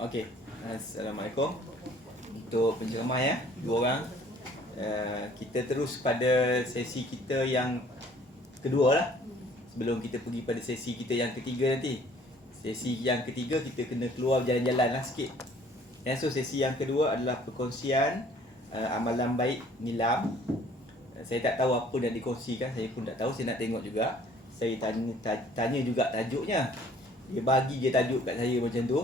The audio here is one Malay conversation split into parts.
Okey. Assalamualaikum. Untuk penceramah ya, dua orang. Kita terus pada sesi kita yang kedua lah. Sebelum kita pergi pada sesi kita yang ketiga nanti. Sesi yang ketiga kita kena keluar jalan-jalan lah sikit. So sesi yang kedua adalah perkongsian amalan baik Nilam. Saya tak tahu apa yang dikongsikan, saya pun tak tahu, saya nak tengok juga. Saya tanya juga tajuknya. Dia bagi je tajuk kat saya macam tu.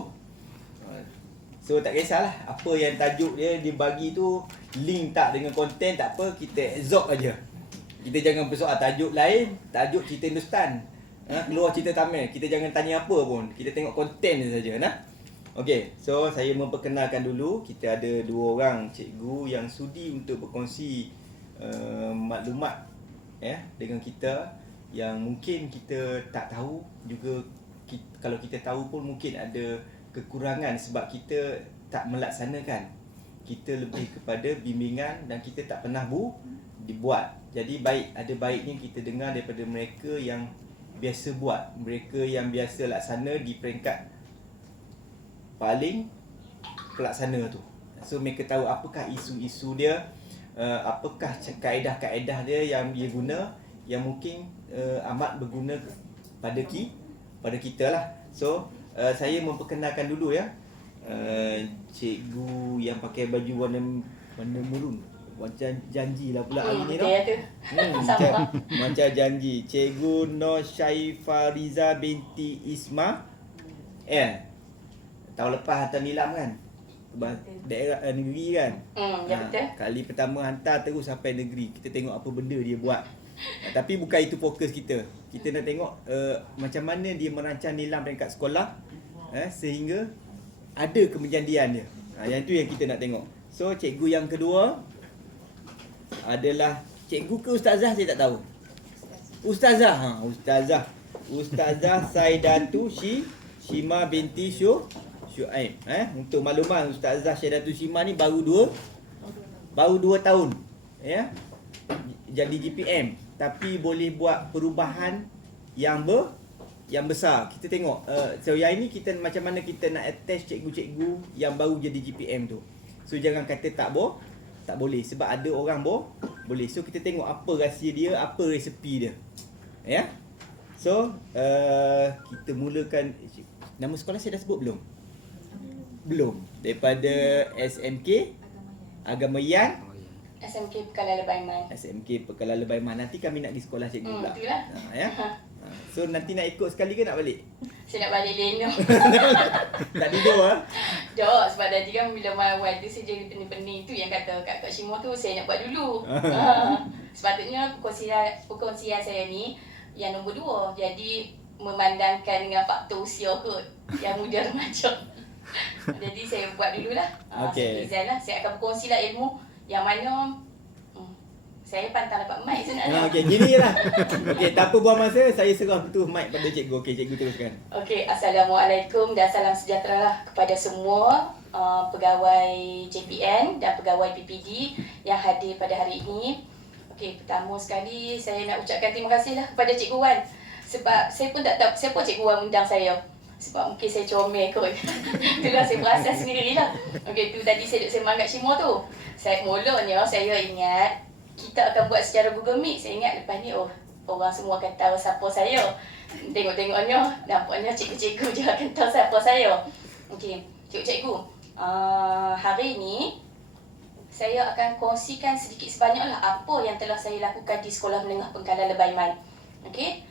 So tak kisahlah apa yang tajuk dia bagi tu link tak dengan konten tak apa, kita absorb aja. Kita jangan bersoal tajuk lain, tajuk cerita Hindustan. Keluar cerita Tamil, kita jangan tanya apa pun. Kita tengok konten saja nah. Okey, so saya memperkenalkan dulu, kita ada dua orang cikgu yang sudi untuk berkongsi maklumat dengan kita yang mungkin kita tak tahu juga. Kalau kita tahu pun mungkin ada kekurangan sebab kita tak melaksanakan. Kita lebih kepada bimbingan dan kita tak pernah dibuat. Jadi ada baiknya kita dengar daripada mereka yang biasa buat, mereka yang biasa laksana di peringkat paling pelaksana tu. So mereka tahu apakah isu-isu dia, apakah kaedah-kaedah dia yang dia guna, yang mungkin amat berguna pada kita lah. So saya memperkenalkan dulu ya, cikgu yang pakai baju warna murun, macam janji lah pula hari ni macam janji. Cikgu Nur Syaifariza binti Isma tahun lepas hantar Nilam kan, daerah negeri kan. Betul. Kali pertama hantar terus sampai negeri. Kita tengok apa benda dia buat. Tapi bukan itu fokus kita. Kita nak tengok macam mana dia merancang Nilam dekat sekolah sehingga ada kemenjandian dia. Yang itu yang kita nak tengok. So cikgu yang kedua adalah cikgu ke ustazah saya tak tahu. Ustazah. Ustazah Saidatu Shima binti Syuaib. Untuk makluman, Ustazah Saidatu Shima ni baru 2 tahun ya. Jadi GPM, tapi boleh buat perubahan yang besar. Kita tengok so yang ini kita macam mana kita nak attach cikgu-cikgu yang baru jadi GPM tu. So jangan kata tak boleh sebab ada orang boleh. So kita tengok apa rahsia dia, apa resepi dia. Ya. So kita mulakan. Nama sekolah saya dah sebut belum? Belum. Daripada SMK Agama Yan, SMK Pekala Lebaiman. SMK Pekala Lebaiman. Nanti kami nak pergi sekolah cikgu pula. Itulah. Ya. So nanti nak ikut sekali ke nak balik? Saya nak balik Leno. Tak tidur Dok, sebab tadi kan bila awal tu saya jadi pening-pening tu yang kata Kak Shimo tu saya nak buat dulu. Sepatutnya perkongsian saya ni yang nombor 2. Jadi memandangkan dengan faktor usia kot yang muda remaja. Jadi saya buat dululah. Okey. Saya saya akan berkongsilah ilmu yang mana saya pantang dapat mic sebenarnya. Okey, gini lah. Okey, tak apa buang masa, saya serah tu mic pada cikgu. Okey, cikgu teruskan. Okey, Assalamualaikum dan salam sejahtera lah kepada semua pegawai JPN dan pegawai PPD yang hadir pada hari ini. Okey, pertama sekali saya nak ucapkan terima kasih lah kepada Cikgu Wan. Sebab saya pun tak tahu siapa Cikgu Wan undang saya. Sebab mungkin saya comel kot. Itulah saya perasan sendirilah. Okey, tu tadi saya duduk sembang kat Shimo tu. Mulanya saya ingat kita akan buat secara Google Meet. Saya ingat lepas ni orang semua akan tahu siapa saya. Tengok-tengoknya nampaknya cikgu-cikgu je akan tahu siapa saya. Okey, cikgu-cikgu, hari ni saya akan kongsikan sedikit sebanyaklah apa yang telah saya lakukan di Sekolah Menengah Pengkalan Lebaiman. Okey,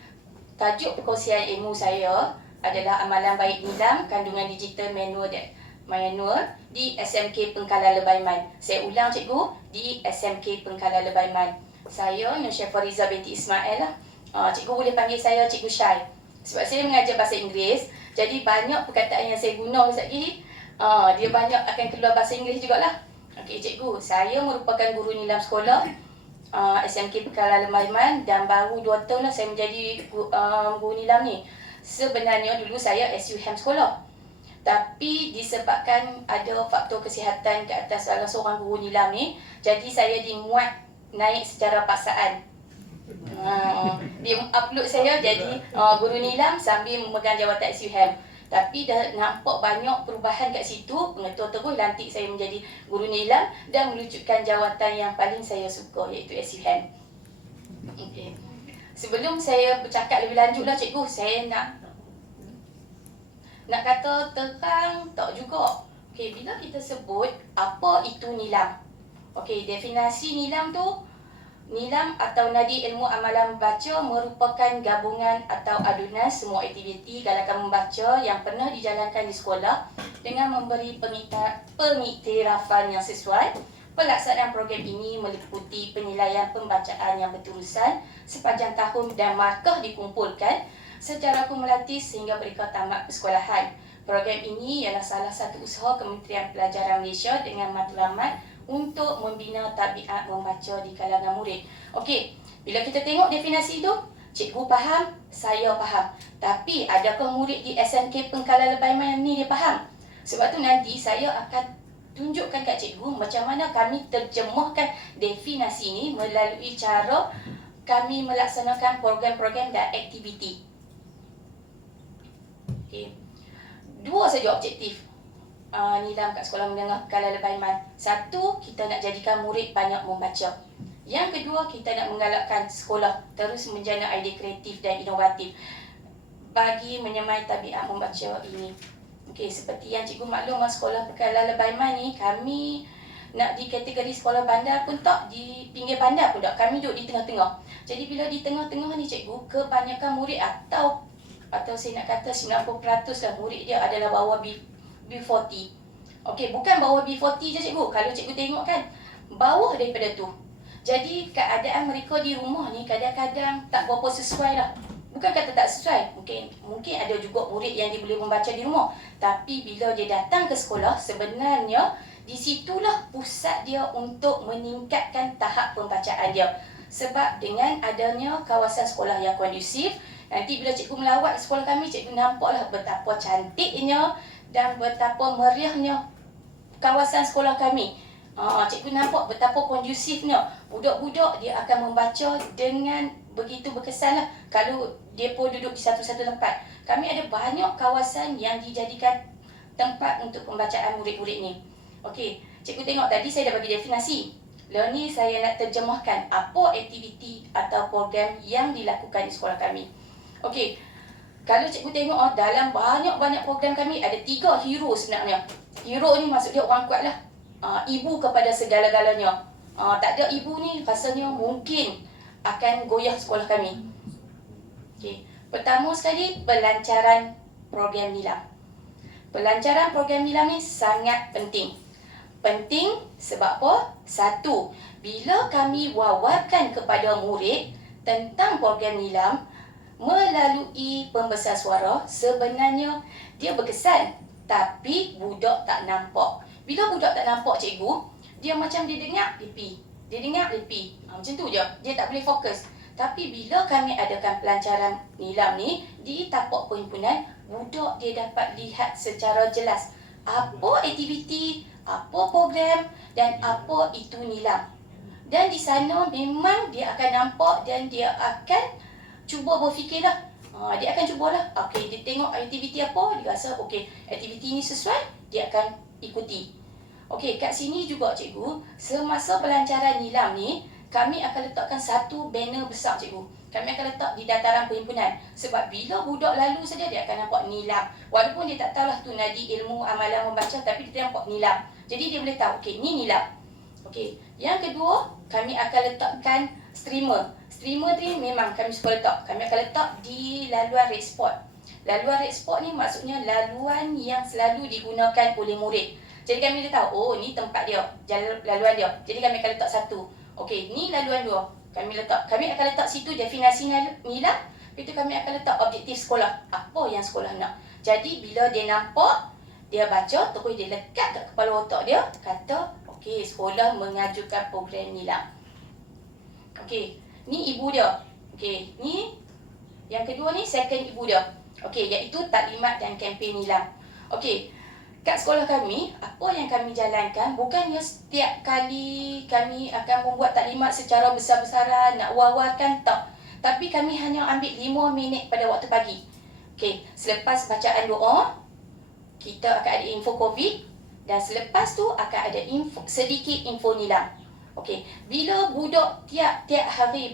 tajuk perkongsian ilmu saya adalah amalan baik Nilam kandungan digital manual di SMK Pengkalan Lebaiman. Saya ulang cikgu, di SMK Pengkalan Lebaiman. Saya Nur Syaifariza binti Ismail lah. Cikgu boleh panggil saya Cikgu Syai. Sebab saya mengajar bahasa Inggeris, jadi banyak perkataan yang saya guna lagi dia banyak akan keluar bahasa Inggeris jugalah. Okey cikgu, saya merupakan guru Nilam sekolah SMK Pengkalan Lebaiman dan baru 2 tahun lah saya menjadi guru Nilam ni. Sebenarnya dulu saya SUM sekolah. Tapi disebabkan ada faktor kesihatan ke atas salah seorang guru Nilam ni, jadi saya dimuat naik secara paksaan. Dia upload saya jadi guru Nilam sambil memegang jawatan SUM. Tapi dah nampak banyak perubahan kat situ. Pengetua terus lantik saya menjadi guru nilam dan melucutkan jawatan yang paling saya suka, iaitu SUM. Okay. Sebelum saya bercakap lebih lanjut lah cikgu, saya nak kata terang tak juga. Okay, bila kita sebut apa itu nilam. Okay, definisi nilam tu, nilam atau nadi ilmu amalan membaca merupakan gabungan atau adunan semua aktiviti galakan membaca yang pernah dijalankan di sekolah dengan memberi pengiktirafan yang sesuai. Pelaksanaan program ini meliputi penilaian pembacaan yang berterusan sepanjang tahun dan markah dikumpulkan secara kumulatif sehingga mereka tamat persekolahan. Program ini ialah salah satu usaha Kementerian Pelajaran Malaysia dengan matlamat untuk membina tabiat membaca di kalangan murid. Okey, bila kita tengok definisi itu, cikgu faham, saya faham. Tapi adakah murid di SMK Pengkalan Lebaiman ni dia faham? Sebab tu nanti saya akan tunjukkan kat cikgu macam mana kami terjemahkan definisi ini melalui cara kami melaksanakan program-program dan aktiviti. Okey. Dua saja objektif nilam kat sekolah menengah Pengkalan Lebaiman. Satu, kita nak jadikan murid banyak membaca. Yang kedua, kita nak menggalakkan sekolah terus menjana idea kreatif dan inovatif bagi menyemai tabiat membaca ini. Okey, seperti yang cikgu maklum, sekolah Pengkalan Lebaiman ni kami nak di kategori sekolah bandar pun tak, di pinggir bandar pun tak. Kami duduk di tengah-tengah. Jadi bila di tengah-tengah ni cikgu, kebanyakan murid atau saya nak kata 90% lah murid dia adalah bawah B40. Okey, bukan bawah B40 je cikgu. Kalau cikgu tengok kan, bawah daripada tu. Jadi keadaan mereka di rumah ni kadang-kadang tak berapa sesuai lah. Bukan kata tak sesuai, mungkin ada juga murid yang dia boleh membaca di rumah. Tapi bila dia datang ke sekolah, sebenarnya di situlah pusat dia untuk meningkatkan tahap pembacaan dia. Sebab dengan adanya kawasan sekolah yang kondusif, nanti bila cikgu melawat sekolah kami, cikgu nampaklah betapa cantiknya dan betapa meriahnya kawasan sekolah kami. Cikgu nampak betapa kondusifnya. Budak-budak dia akan membaca dengan begitu berkesan lah kalau dia pun duduk di satu-satu tempat. Kami ada banyak kawasan yang dijadikan tempat untuk pembacaan murid-murid ni. Okey, cikgu tengok tadi saya dah bagi definisi. Lalu ni saya nak terjemahkan apa aktiviti atau program yang dilakukan di sekolah kami. Okey, kalau cikgu tengok dalam banyak-banyak program kami ada 3 hero sebenarnya. Hero ni maksud dia orang kuat lah. Ibu kepada segala-galanya. Tak ada ibu ni rasanya mungkin akan goyah sekolah kami. Okey, pertama sekali pelancaran program nilam. Pelancaran program nilam ni sangat penting. Penting sebab apa? Satu, bila kami wawarkan kepada murid tentang program nilam melalui pembesar suara, sebenarnya dia berkesan tapi budak tak nampak. Bila budak tak nampak cikgu, dia macam dia dengar, dia pi. Dia dengar, dia pi. Macam tu je. Dia tak boleh fokus. Tapi bila kami adakan pelancaran nilam ni di tapak perhimpunan, budak dia dapat lihat secara jelas apa aktiviti, apa program dan apa itu nilam. Dan di sana memang dia akan nampak dan dia akan cuba berfikirlah. Dia akan cubalah. Okey, dia tengok aktiviti apa, dia rasa okey, aktiviti ni sesuai, dia akan ikuti. Okey, kat sini juga cikgu, semasa pelancaran nilam ni, kami akan letakkan satu banner besar cikgu. Kami akan letak di dataran perhimpunan. Sebab bila budak lalu saja dia akan nampak nilam. Walaupun dia tak tahulah tu nadi ilmu amalan membaca, tapi dia nampak nilam. Jadi dia boleh tahu, okey, ni nilam. Okey, yang kedua, kami akan letakkan streamer. Streamer ni memang kami suka letak. Kami akan letak di laluan red spot. Laluan red spot ni maksudnya laluan yang selalu digunakan oleh murid. Jadi kami boleh tahu, oh ni tempat dia, laluan dia. Jadi kami akan letak satu. Okey, ni laluan 2. Kami akan letak situ definisi nilam. Itu kami akan letak objektif sekolah. Apa yang sekolah nak. Jadi bila dia nampak, dia baca, terus dia lekat kat kepala otak dia, kata, okey, sekolah mengajukan program nilam. Okey, ni ibu dia. Okey, ni yang kedua ni second ibu dia. Okey, iaitu taklimat dan kempen nilam. Okey, kat sekolah kami, apa yang kami jalankan bukannya setiap kali kami akan membuat taklimat secara besar-besaran, nak wawarkan, tak. Tapi kami hanya ambil 5 minit pada waktu pagi. Okey, selepas bacaan doa, kita akan ada info COVID dan selepas tu akan ada sedikit info nilam. Okey, bila budak tiap-tiap hari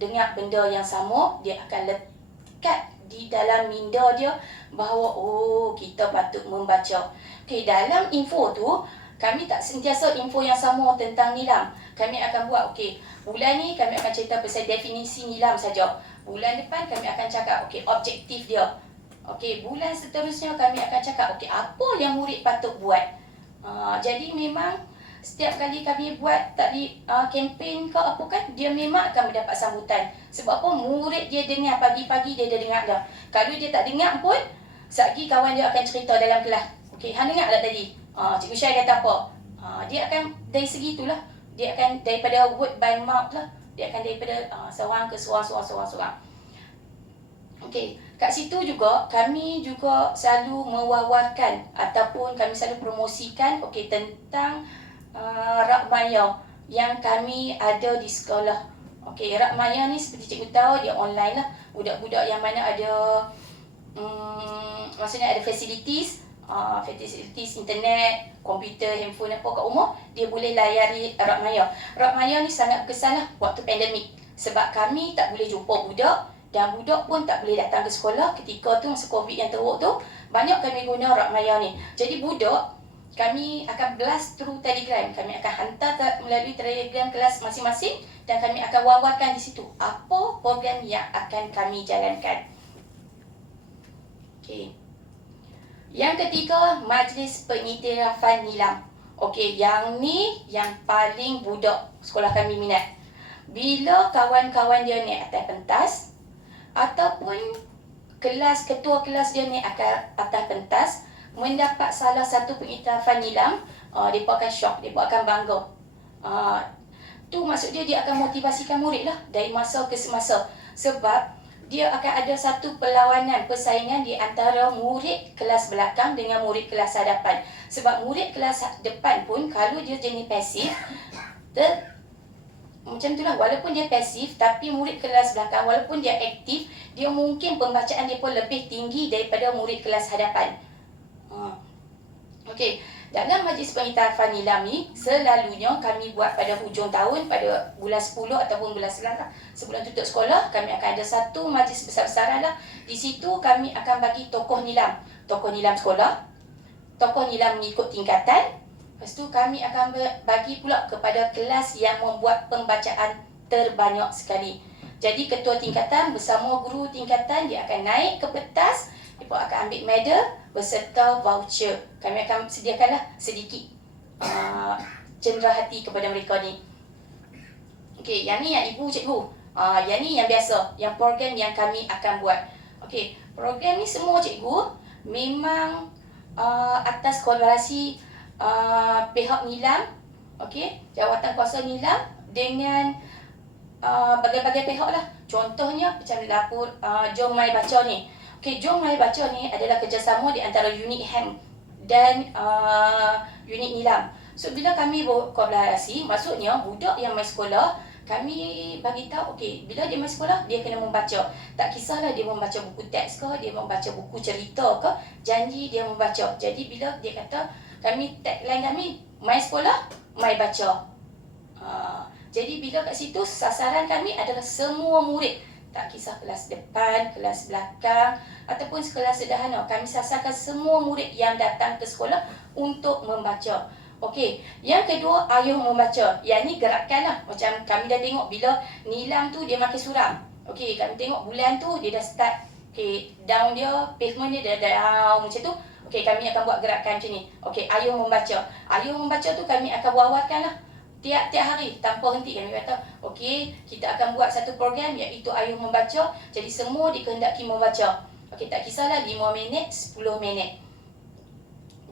dengar benda yang sama, dia akan lekat di dalam minda dia bahawa oh, kita patut membaca. Okey, dalam info tu kami tak sentiasa info yang sama tentang nilam. Kami akan buat, okey, bulan ni kami akan cerita pasal definisi nilam saja. Bulan depan kami akan cakap, okey, objektif dia. Okey, bulan seterusnya kami akan cakap, okey, apa yang murid patut buat. Jadi memang setiap kali kami buat tadi kempen ke apa kan, dia memang akan mendapat sambutan. Sebab apa? Murid dia dengar pagi-pagi, dia dah dengar dah. Kalau dia tak dengar pun, sekejap kawan dia akan cerita dalam kelas. Okey, hang dengar tak tadi? Cikgu Syai kata apa? Dia akan dari segi itulah. Dia akan daripada word by mouth lah. Dia akan daripada seorang ke seorang. Okey, kat situ juga kami juga selalu mewawarkan ataupun kami selalu promosikan okey tentang Rak Maya yang kami ada di sekolah. Okey, Rak Maya ni seperti cikgu tahu dia online lah. Budak-budak yang mana ada maksudnya ada facilities internet, komputer, handphone apa kat rumah, dia boleh layari Rak Maya. Rak Maya ni sangat berkesan lah waktu pandemik. Sebab kami tak boleh jumpa budak dan budak pun tak boleh datang ke sekolah ketika tu masa COVID yang teruk tu. Banyak kami guna Rak Maya ni. Jadi budak kami akan blast through Telegram. Kami akan hantar melalui Telegram kelas masing-masing dan kami akan wawarkan di situ apa program yang akan kami jalankan. Okey. Yang ketiga, majlis pengiktirafan nilam. Okey, yang ni yang paling budak sekolah kami minat. Bila kawan-kawan dia naik atas pentas ataupun ketua kelas dia naik atas pentas mendapat salah satu pengiktirafan nilam, mereka akan syok, mereka akan bangga. Tu maksud dia akan motivasikan murid lah dari masa ke semasa. Sebab dia akan ada satu perlawanan, persaingan di antara murid kelas belakang dengan murid kelas hadapan. Sebab murid kelas depan pun kalau dia jenis pasif, macam itulah, walaupun dia pasif tapi murid kelas belakang walaupun dia aktif, dia mungkin pembacaan dia pun lebih tinggi daripada murid kelas hadapan. Okey, dalam majlis pengiktirafan nilam ni selalunya kami buat pada hujung tahun, pada bulan 10 ataupun bulan 9 lah. Sebelum tutup sekolah, kami akan ada satu majlis besar-besaran lah. Di situ kami akan bagi tokoh nilam sekolah, tokoh nilam mengikut tingkatan. Lepas tu kami akan bagi pula kepada kelas yang membuat pembacaan terbanyak sekali. Jadi ketua tingkatan bersama guru tingkatan, dia akan naik ke pentas, mereka akan ambil medal beserta voucher. Kami akan sediakanlah sedikit cenderah hati kepada mereka ni. Okey, yang ni yang ibu cikgu. Yang ni yang biasa, yang program yang kami akan buat. Okey, program ni semua cikgu memang atas kolaborasi pihak nilam, okey, jawatan kuasa nilam dengan bagai-bagai pihak lah. Contohnya macam dapur Jom Mai Baca ni. Okey, Jom Mai Baca ni adalah kerjasama di antara unit HAM dan unit nilam. So bila kami berkolaborasi, maksudnya budak yang main sekolah, kami bagi tahu okey, bila dia main sekolah dia kena membaca. Tak kisahlah dia membaca buku teks ke, dia membaca buku cerita ke, janji dia membaca. Jadi bila dia kata, tagline kami main sekolah, main baca. Jadi bila kat situ sasaran kami adalah semua murid. Tak kisah kelas depan, kelas belakang ataupun kelas sederhana. Kami sasarkan semua murid yang datang ke sekolah untuk membaca. Okey, yang kedua, ayuh membaca. Yang ni gerakan lah. Macam kami dah tengok bila nilam tu dia makin suram. Okey, kami tengok bulan tu dia dah start. Okey, down dia, pavement dia dah down macam tu. Okey, kami akan buat gerakan macam ni. Okey, ayuh membaca. Ayuh membaca tu kami akan wawarkan lah. Tiap-tiap hari tanpa henti kami kata, okey, kita akan buat satu program iaitu ayuh membaca. Jadi semua dikehendaki membaca. Okey, tak kisahlah 5 minit, 10 minit.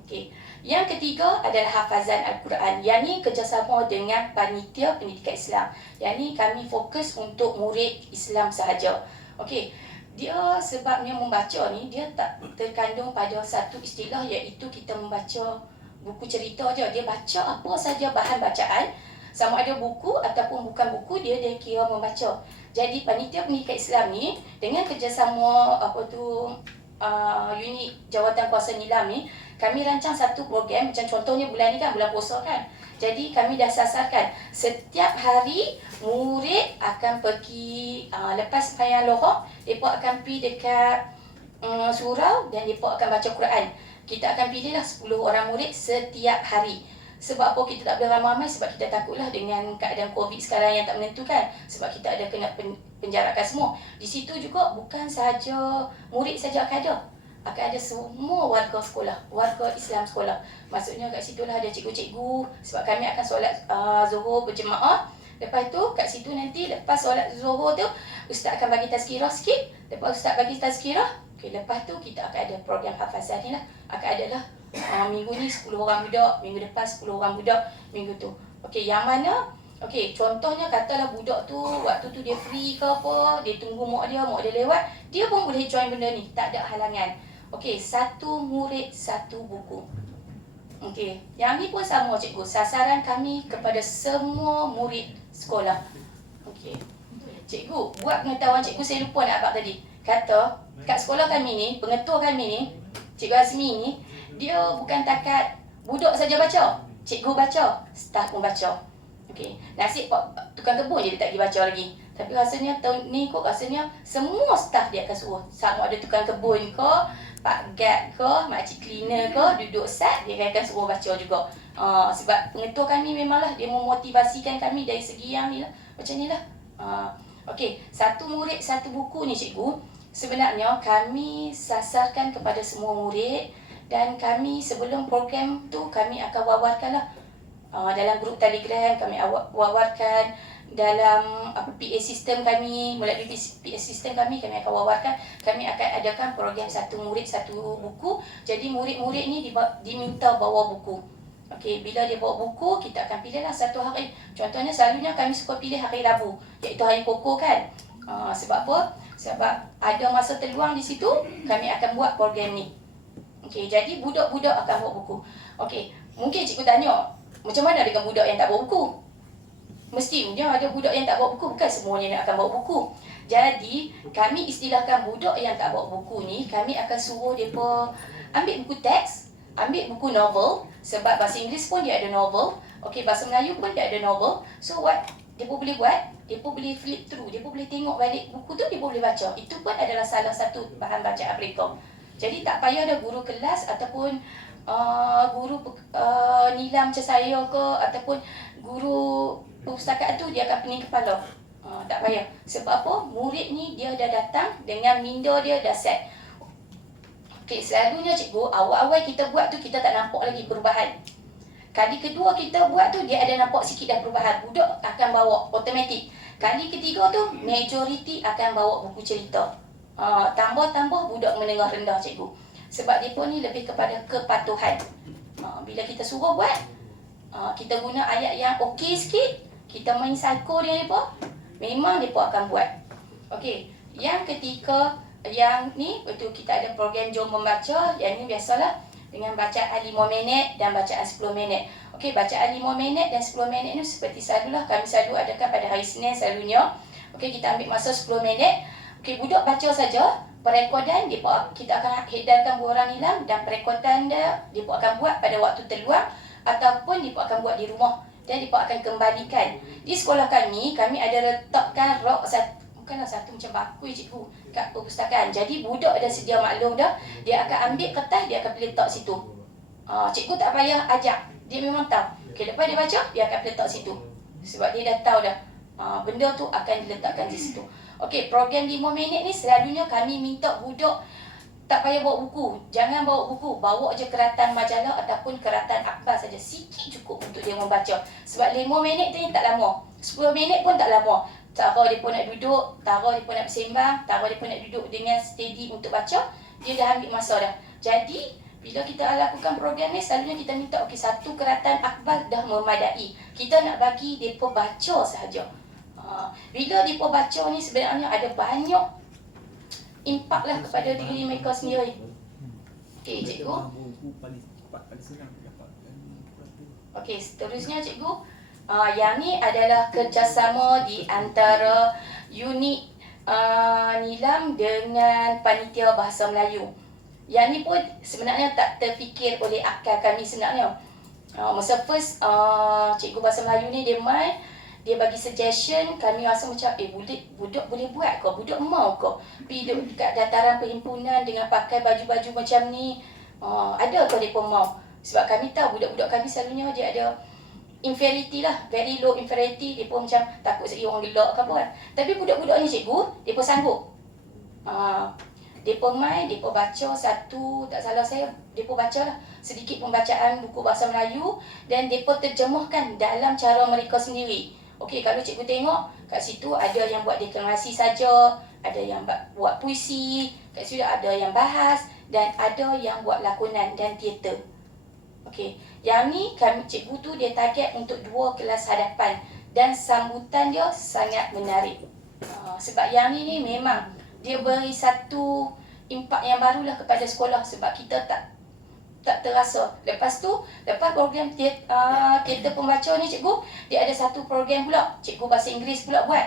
Okey. Yang ketiga adalah hafazan Al-Quran. Yang ni kerjasama dengan panitia pendidikan Islam. Yang ni kami fokus untuk murid Islam sahaja. Okey. Dia sebabnya membaca ni, dia tak terkandung pada satu istilah iaitu kita membaca buku cerita je. Dia baca apa saja bahan bacaan, sama ada buku ataupun bukan buku, dia kira membaca. Jadi panitia pendidikan Islam ni dengan kerjasama unit jawatan kuasa Nilam ni, kami rancang satu program. Macam contohnya bulan ni kan bulan puasa kan. Jadi kami dah sasarkan setiap hari murid akan pergi lepas sembahyang lohor, mereka akan pergi dekat surau dan mereka akan baca Quran. Kita akan pilihlah 10 orang murid setiap hari. Sebab apa kita tak boleh ramai-ramai? Sebab kita takutlah dengan keadaan COVID sekarang yang tak menentu kan. Sebab kita ada kena penjarakan semua. Di situ juga bukan sahaja murid saja akan ada. Akan ada semua warga sekolah, warga Islam sekolah. Maksudnya kat situ lah ada cikgu-cikgu. Sebab kami akan solat Zuhur berjemaah. Lepas tu kat situ nanti lepas solat Zuhur tu, Ustaz akan bagi tazkirah sikit. Lepas Ustaz bagi tazkirah, lepas tu kita akan ada program hafazan ni lah. Akan ada lah minggu ni 10 orang budak, minggu depan 10 orang budak, minggu tu. Yang mana contohnya katalah budak tu waktu tu dia free ke apa, dia tunggu mak dia lewat, dia pun boleh join benda ni, tak ada halangan. Satu murid satu buku. Yang ni pun sama cikgu, sasaran kami kepada semua murid sekolah. Cikgu, buat pengetahuan cikgu, saya lupa nak abang tadi. Kata, kat sekolah kami ni, pengetua kami ni, Cikgu Azmi ni, dia bukan takat budak saja baca. Cikgu baca, staf pun baca. Nasib tukang kebun je dia tak pergi baca lagi. Tapi rasanya tahun ni kok rasanya semua staf dia akan suruh. Sama ada tukang kebun ke, Pak Gad ke, makcik cleaner ke, duduk sat, dia akan suruh baca juga. Sebab pengetua kami memanglah dia memotivasikan kami dari segi yang ni lah. Macam ni lah. Satu murid satu buku ni cikgu, sebenarnya kami sasarkan kepada semua murid. Dan kami sebelum program tu kami akan wawarkanlah dalam grup Telegram, kami wawarkan dalam PA sistem kami, melalui PA sistem kami akan wawarkan, kami akan adakan program satu murid satu buku. Jadi murid-murid ni diminta bawa buku. Bila dia bawa buku, kita akan pilihlah satu hari. Contohnya selalunya kami suka pilih hari Rabu, iaitu hari pokok kan. Sebab apa? Sebab ada masa terluang di situ, kami akan buat program ni. Jadi budak-budak akan bawa buku. Mungkin cikgu tanya, macam mana dengan budak yang tak bawa buku? Mestinya ada budak yang tak bawa buku, bukan semuanya yang akan bawa buku. Jadi, kami istilahkan budak yang tak bawa buku ni, kami akan suruh mereka ambil buku teks, ambil buku novel, sebab bahasa Inggeris pun dia ada novel, bahasa Melayu pun dia ada novel. So, what dia pun boleh buat, dia pun boleh flip through, dia pun boleh tengok balik buku tu, dia pun boleh baca. Itu pun adalah salah satu bahan bacaan mereka. Jadi tak payah ada guru kelas ataupun guru nilam macam saya ke, ataupun guru perpustakaan tu dia akan pening kepala. Tak payah. Sebab apa? Murid ni dia dah datang dengan minda dia dah set. Selalunya cikgu, awal-awal kita buat tu kita tak nampak lagi perubahan. Kali kedua kita buat tu dia ada nampak sikit dah perubahan. Budak akan bawa automatik. Kali ketiga tu majoriti akan bawa buku cerita. Tambah-tambah budak menengah rendah cikgu. Sebab dia pun ni lebih kepada kepatuhan. Bila kita suruh buat, kita guna ayat yang okey sikit, kita main psycho dia mereka, memang mereka akan buat. Yang ketiga, yang ni betul kita ada program Jom Membaca. Yang ni biasalah dengan bacaan 5 minit dan bacaan 10 minit. Bacaan 5 minit dan 10 minit ni seperti selalulah kami selalu adakan pada hari Senin selalunya. Kita ambil masa 10 minit. Budak baca saja, perekodan kita akan edarkan borang nilam, dan perekodan dia akan buat pada waktu terluang ataupun dia akan buat di rumah dan dia akan kembalikan. Di sekolah kami ada letakkan rok bukanlah satu macam bakui cikgu kat perpustakaan. Jadi budak dah sedia maklum dah, dia akan ambil kertas, dia akan letak situ. Cikgu tak payah ajak, dia memang tahu. Lepas dia baca, dia akan letak situ. Sebab dia dah tahu dah benda tu akan diletakkan di situ. Program 5 minit ni selalunya kami minta budak tak payah bawa buku. Jangan bawa buku, bawa je keratan majalah ataupun keratan akhbar saja. Sikit cukup untuk dia membaca. Sebab 5 minit tu tak lama. 10 minit pun tak lama. Taruh dia pun nak duduk, taruh dia pun nak bersembang, taruh dia pun nak duduk dengan steady untuk baca, dia dah ambil masa dah. Jadi, bila kita lakukan program ni, selalunya kita minta satu keratan akhbar dah memadai. Kita nak bagi mereka baca sahaja. Bila mereka baca ni sebenarnya ada banyak impak lah kepada diri mereka sendiri. Cikgu. Seterusnya cikgu. Yang ni adalah kerjasama di antara unit Nilam dengan panitia bahasa Melayu. Yang ni pun sebenarnya tak terfikir oleh akal kami sebenarnya. Masa first cikgu bahasa Melayu ni dia main, dia bagi suggestion, kami rasa macam budak boleh buat kau, budak mau kau pergi duduk dekat dataran perhimpunan dengan pakai baju-baju macam ni. Ada kau mereka mau. Sebab kami tahu budak-budak kami selalunya dia ada inferiority lah, very low inferiority. Dia pun macam takut sekali orang gelak ke apa kan. Tapi budak-budak ni cikgu, dia pun sanggup. Dia pun main, dia pun baca satu, tak salah saya, dia pun baca lah sedikit pembacaan buku bahasa Melayu dan dia pun terjemahkan dalam cara mereka sendiri. Okey, kalau cikgu tengok kat situ ada yang buat deklamasi saja, ada yang buat puisi, kat situ ada yang bahas dan ada yang buat lakonan dan teater. Okey, yang ni kami cikgu tu dia target untuk 2 kelas hadapan dan sambutan dia sangat menarik. Sebab yang ni memang dia beri satu impak yang barulah kepada sekolah sebab kita tak terasa. Lepas tu, lepas program teater pembaca ni cikgu, dia ada satu program pula, cikgu bahasa Inggeris pula buat.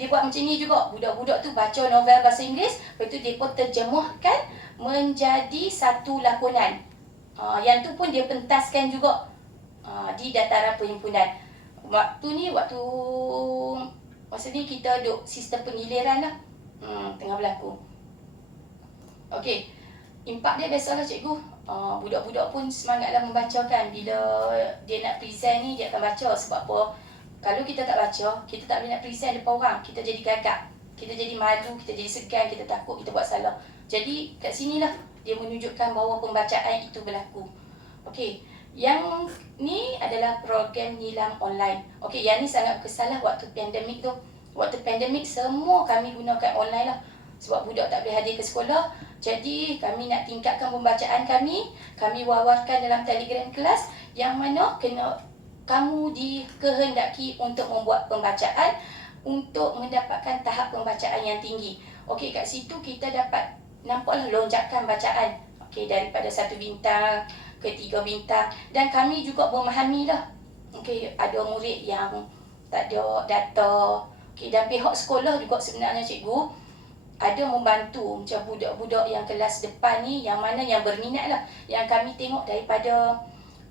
Dia buat macam ni juga, budak-budak tu baca novel bahasa Inggeris, lepas tu dia pun terjemahkan menjadi satu lakonan. Yang tu pun dia pentaskan juga di dataran perhimpunan. Masa ni kita duk sistem pengiliran lah, tengah berlaku. Okey, impak dia biasalah cikgu. Budak-budak pun semangatlah membacakan. Bila dia nak present ni, dia akan baca. Sebab apa? Kalau kita tak baca, kita tak boleh nak present depan orang. Kita jadi gagap, kita jadi malu, kita jadi segan, kita takut kita buat salah. Jadi kat sinilah dia menunjukkan bahawa pembacaan itu berlaku. Okey, yang ni adalah program nilam online. Okey, yang ni sangat berkesan lah waktu pandemik tu. Waktu pandemik semua kami gunakan online lah. Sebab budak tak boleh hadir ke sekolah. Jadi kami nak tingkatkan pembacaan kami. Kami wawarkan dalam Telegram kelas yang mana kamu dikehendaki untuk membuat pembacaan untuk mendapatkan tahap pembacaan yang tinggi. Okey, kat situ kita dapat nampaklah lonjakan bacaan. Okey, daripada 1 bintang ke 3 bintang. Dan kami juga memahami lah. Okey, ada murid yang tak ada data. Okey, dan pihak sekolah juga sebenarnya cikgu ada membantu macam budak-budak yang kelas depan ni, yang mana yang berminat lah. Yang kami tengok daripada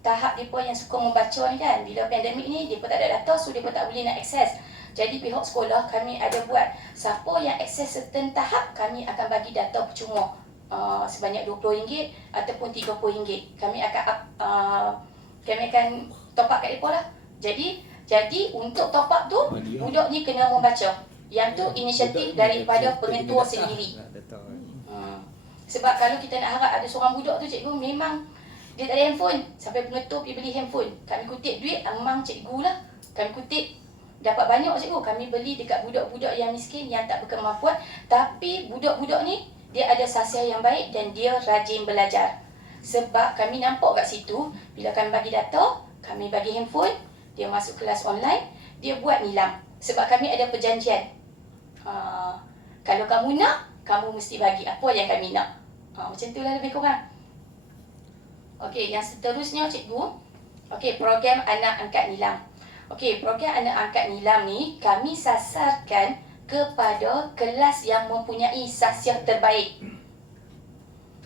tahap mereka yang suka membaca ni kan. Bila pandemik ni, mereka tak ada data, so mereka tak boleh nak akses. Jadi pihak sekolah kami ada buat, siapa yang akses certain tahap, kami akan bagi data percuma. Sebanyak RM20 ataupun RM30. Kami akan top up kat mereka lah. Jadi untuk top up tu, budak ni kena membaca. Yang tu inisiatif daripada pengetua sendiri. Sebab kalau kita nak harap ada seorang budak tu cikgu, memang dia tak ada handphone, sampai pengetua pergi beli handphone. Kami kutip duit, amang cikgu lah. Kami kutip, dapat banyak cikgu. Kami beli dekat budak-budak yang miskin, yang tak berkemampuan. Tapi budak-budak ni, dia ada sasiah yang baik dan dia rajin belajar. Sebab kami nampak kat situ, bila kami bagi data, kami bagi handphone, dia masuk kelas online, dia buat nilam. Sebab kami ada perjanjian. Kalau kamu nak, kamu mesti bagi apa yang kami nak. Macam tu lah lebih kurang. Okey, yang seterusnya cikgu. Okey, program anak angkat nilam. Okey, program anak angkat nilam ni kami sasarkan kepada kelas yang mempunyai sasiah terbaik.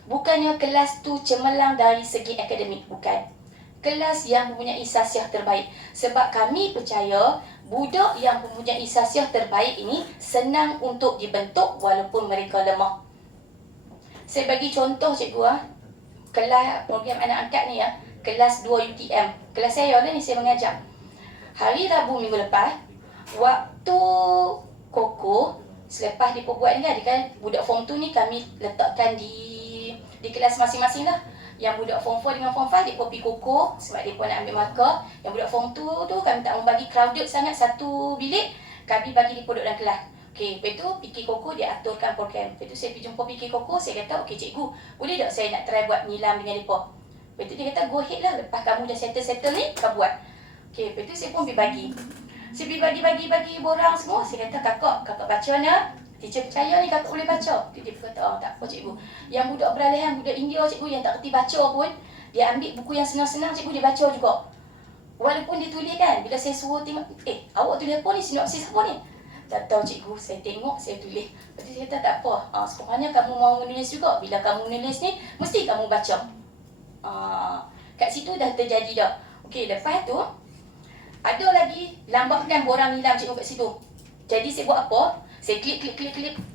Bukannya kelas tu cemerlang dari segi akademik, bukan. Kelas yang mempunyai sasiah terbaik. Sebab kami percaya budak yang mempunyai sasiah terbaik ini senang untuk dibentuk walaupun mereka lemah. Saya bagi contoh cikgu kelas program anak angkat ni kelas 2 UTM. Kelas saya ni saya mengajar. Hari Rabu minggu lepas, waktu Koko, selepas dia buat ni kan, budak form 2 ni kami letakkan di kelas masing-masing lah. Yang budak form 4 dengan form 5, dia pergi Koko sebab dia pun nak ambil markah. Yang budak form 2 tu kami tak membagi crowded sangat satu bilik, kami bagi dia duduk dalam kelas. Okey, lepas tu Piki Koko dia aturkan program. Lepas tu saya pergi jumpa Piki Koko, saya kata, okey cikgu, boleh tak saya nak try buat nilam dengan mereka? Lepas tu dia kata, go ahead lah, lepas kamu dah settle ni, kau buat. Okey, lepas tu saya pun pergi bagi. Saya pergi bagi borang semua. Saya kata, kakak baca nak? Teacher percaya ni kakak boleh baca. Dia kata, tak apa cikgu. Yang budak beralihan, budak India cikgu yang tak kerti baca pun, dia ambil buku yang senang-senang cikgu, dia baca juga. Walaupun dia tulis kan, bila saya suruh tengok, awak tulis apa ni, sinopsis apa ni? Tak tahu cikgu, saya tengok, saya tulis. Lepas tu saya kata tak apa, sekurang-kurangnya kamu mau menulis juga. Bila kamu menulis ni, mesti kamu baca. Kat situ dah terjadi dah. Okey, lepas tu ada lagi lambakan borang nilam cikgu kat situ. Jadi saya buat apa? Saya klik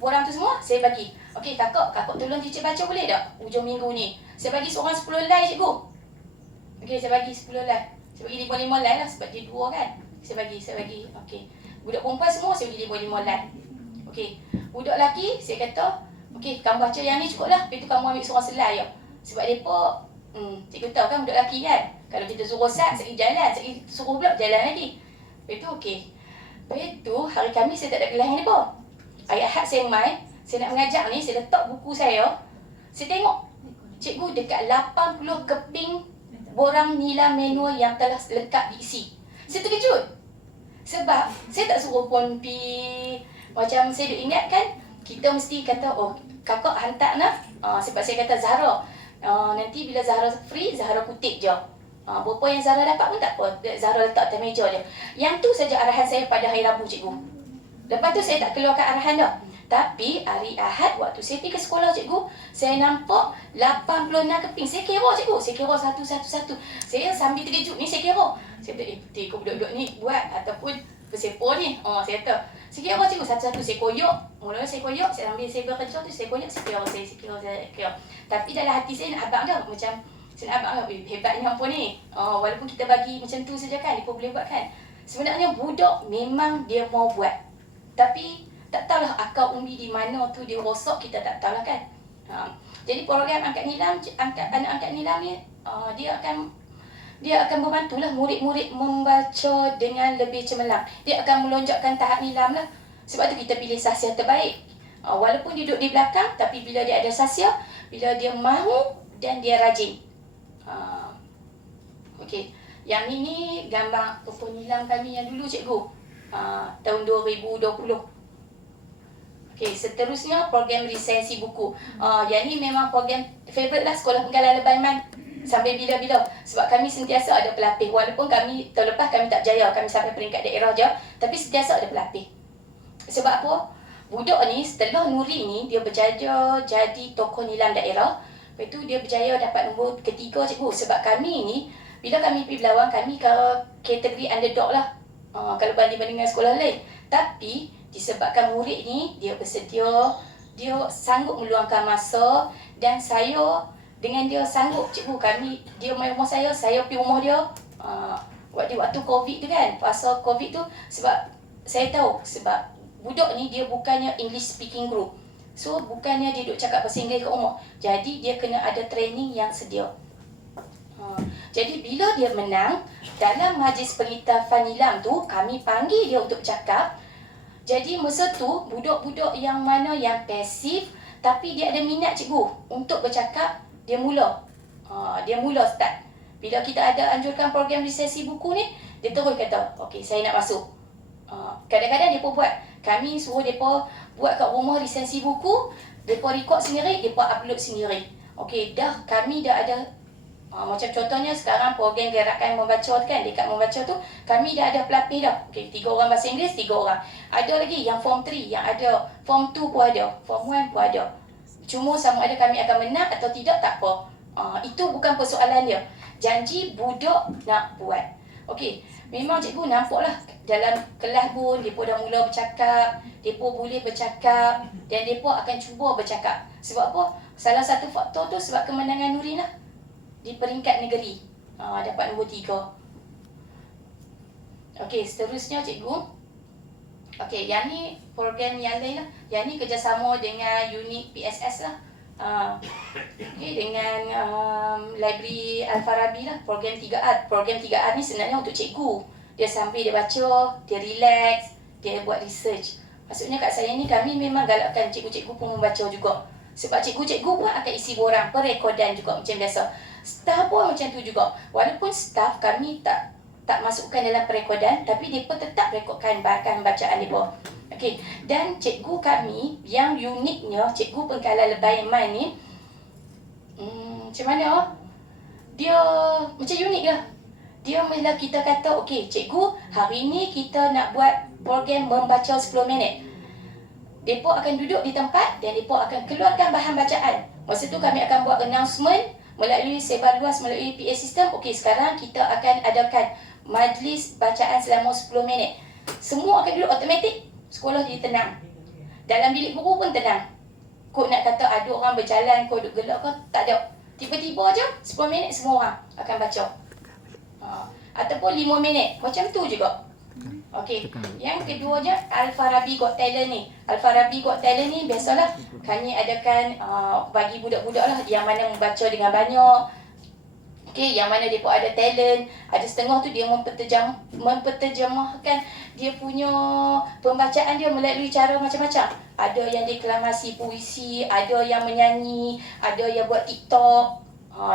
borang tu semua, saya bagi. Okey, kakak tolong teacher baca boleh tak? Hujung minggu ni. Saya bagi seorang 10 line cikgu. Okey, saya bagi 10 line. Saya bagi 5 line lah sebab dia 2 kan. Saya bagi. Okey. Budak perempuan semua saya bagi 5 line. Okey. Budak lelaki saya kata, okey, kamu baca yang ni cukup lah. Lepas tu kamu ambil seorang selai je. Sebab mereka, cikgu tahu kan budak lelaki kan. Kalau kita suruh sekali jalan, sekali suruh pula jalan lagi. Lepas tu okey. Lepas tu hari Khamis saya tak ada kelas apa. Hari Ahad saya main, saya nak mengajar ni, saya letak buku saya. Saya tengok, cikgu dekat 80 keping borang nilam manual yang telah lengkap diisi. Saya terkejut. Sebab saya tak suruh pun pi macam saya duk ingat kan, kita mesti kata oh kakak hantar nak. Sebab saya kata Zahra, nanti bila Zahra free, Zahra kutip je. Berapa yang Zahra dapat pun tak apa, Zahra letak atas meja je. Yang tu saja arahan saya pada hari Rabu cikgu. Lepas tu saya tak keluarkan arahan dah. Tapi hari Ahad waktu saya pergi ke sekolah cikgu, saya nampak 86 keping. Saya kira cikgu, saya kira satu-satu. Saya sambil terkejut ni saya kira. Saya kata, betul ke budak-budak ni buat ataupun bersepo ni. Saya kata, saya kira cikgu satu-satu. Saya koyok. Mula-mula saya koyok, saya ambil saya bekerja tu, saya koyok, saya kira. Tapi dalam hati saya nak abang dah. Macam, saya nak abang dah, hebatnya apa ni. Walaupun kita bagi macam tu saja kan, dia pun boleh buat kan. Sebenarnya budak memang dia mau buat. Tapi, tak tahulah akar umbi di mana tu dia rosak, kita tak tahulah kan. Jadi program angkat nilam, anak angkat nilam ni, dia akan membantulah murid-murid membaca dengan lebih cemerlang. Dia akan melonjakkan tahap nilam lah. Sebab tu kita pilih sasya terbaik. Walaupun dia duduk di belakang, tapi bila dia ada sasya, bila dia mahu dan dia rajin. Okey, yang ini gambar tokoh nilam kami yang dulu cikgu. Tahun 2020. Okey, seterusnya program lisensi buku. Yang ni memang program favourite lah Sekolah Penggalan Lebah Iman. Sampai bila-bila. Sebab kami sentiasa ada pelapis. Walaupun kami tahun lepas kami tak berjaya, kami sampai peringkat daerah je. Tapi sentiasa ada pelapis. Sebab apa? Budak ni setelah Nuri ni, dia berjaya jadi tokoh nilam daerah. Lepas tu dia berjaya dapat nombor ketiga cikgu. Sebab kami ni, bila kami pergi berlawan, kami ke kategori underdog lah. Kalau banding dengan sekolah lain. Tapi disebabkan murid ni dia bersedia, dia sanggup meluangkan masa, dan saya dengan dia sanggup cikgu, kami dia main rumah saya pergi rumah dia. Waktu Covid tu kan, pasal Covid tu, sebab saya tahu sebab budak ni dia bukannya English speaking group. So bukannya dia duk cakap bahasa Inggeris kat rumah. Jadi dia kena ada training yang sedia. Jadi bila dia menang dalam majlis pengiktirafan nilam tu, kami panggil dia untuk bercakap. Jadi masa tu budak-budak yang mana yang pasif tapi dia ada minat cikgu untuk bercakap, dia mula. Dia mula start. Bila kita ada anjurkan program lisensi buku ni, dia terus kata, okey saya nak masuk. Kadang-kadang dia pun buat. Kami suruh dia buat kat rumah lisensi buku, dia record sendiri, dia upload sendiri. Okey, kami dah ada macam contohnya sekarang program gerakan membaca kan, dekat membaca tu kami dah ada pelapis dah. Okey, 3 orang bahasa Inggeris, 3 orang. Ada lagi yang form 3 yang ada, form 2 pun ada, form 1 pun ada. Cuma sama ada kami akan menang atau tidak, tak apa. Itu bukan persoalan dia. Janji budak nak buat. Okey, memang cikgu nampaklah dalam kelas pun dia pun dah mula bercakap, dia pun boleh bercakap dan dia pun akan cuba bercakap. Sebab apa? Salah satu faktor tu sebab kemenangan Nurin lah. Di peringkat negeri, dapat nombor 3. Okey, seterusnya cikgu. Okey, yang ni program yang lain lah. Yang ni kerjasama dengan unit PSS lah. Okey, dengan library Al-Farabi lah. Program 3R. Program 3R ni sebenarnya untuk cikgu. Dia sambil dia baca, dia relax, dia buat research. Maksudnya kat saya ni kami memang galakkan cikgu-cikgu pun membaca juga. Sebab cikgu-cikgu pun akan isi borang, perekodan juga macam biasa. Staff pun macam tu juga. Walaupun staff kami tak masukkan dalam perekodan, tapi dia pun tetap rekodkan bahan bacaan dia pun. Okey, dan cikgu kami yang uniknya, Cikgu Penggalan Lebah Iman ni, macam mana? Dia macam unik lah. Dia bila kita kata, okey cikgu, hari ni kita nak buat program membaca 10 minit. Mereka akan duduk di tempat dan mereka akan keluarkan bahan bacaan. Masa tu kami akan buat announcement melalui sebar luas melalui PA system. Okey, sekarang kita akan adakan majlis bacaan selama 10 minit. Semua akan duduk automatik, sekolah jadi tenang. Dalam bilik guru pun tenang. Kau nak kata ada orang berjalan, kau duduk gelak kau, tak ada. Tiba-tiba je 10 minit semua orang akan baca. Ataupun 5 minit, macam tu juga. Okey, yang keduanya Al-Farabi Got Talent ni. Al-Farabi Got Talent ni biasalah kami adakan bagi budak-budak lah yang mana membaca dengan banyak. Okey, yang mana dia pun ada talent. Ada setengah tu dia memperterjemahkan dia punya pembacaan dia melalui cara macam-macam. Ada yang deklamasi puisi, ada yang menyanyi, ada yang buat TikTok.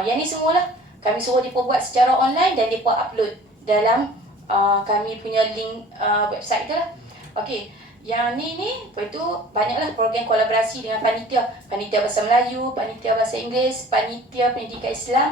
Yang ni semualah kami suruh mereka buat secara online dan mereka upload dalam kami punya link website tu lah. Okey, yang ni lepas tu banyaklah program kolaborasi dengan panitia. Panitia Bahasa Melayu, panitia Bahasa Inggeris, panitia Pendidikan Islam.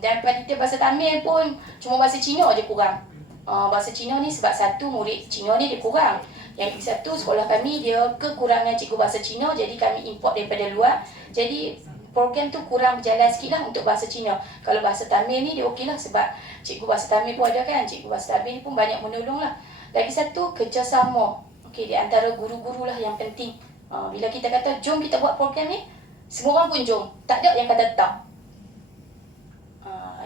Dan panitia Bahasa Tamil pun cuma bahasa Cina je kurang. Bahasa Cina ni sebab satu murid Cina ni dia kurang. Yang satu sekolah kami dia kekurangan cikgu bahasa Cina, jadi kami import daripada luar. Jadi program tu kurang berjalan sikit lah untuk bahasa Cina. Kalau bahasa Tamil ni dia okey lah sebab cikgu bahasa Tamil pun ada kan. Cikgu bahasa Tamil ni pun banyak menolong lah. Lagi satu, kerjasama. Okey, di antara guru-guru lah yang penting. Bila kita kata jom kita buat program ni, semua orang pun jom. Tak ada yang kata tak.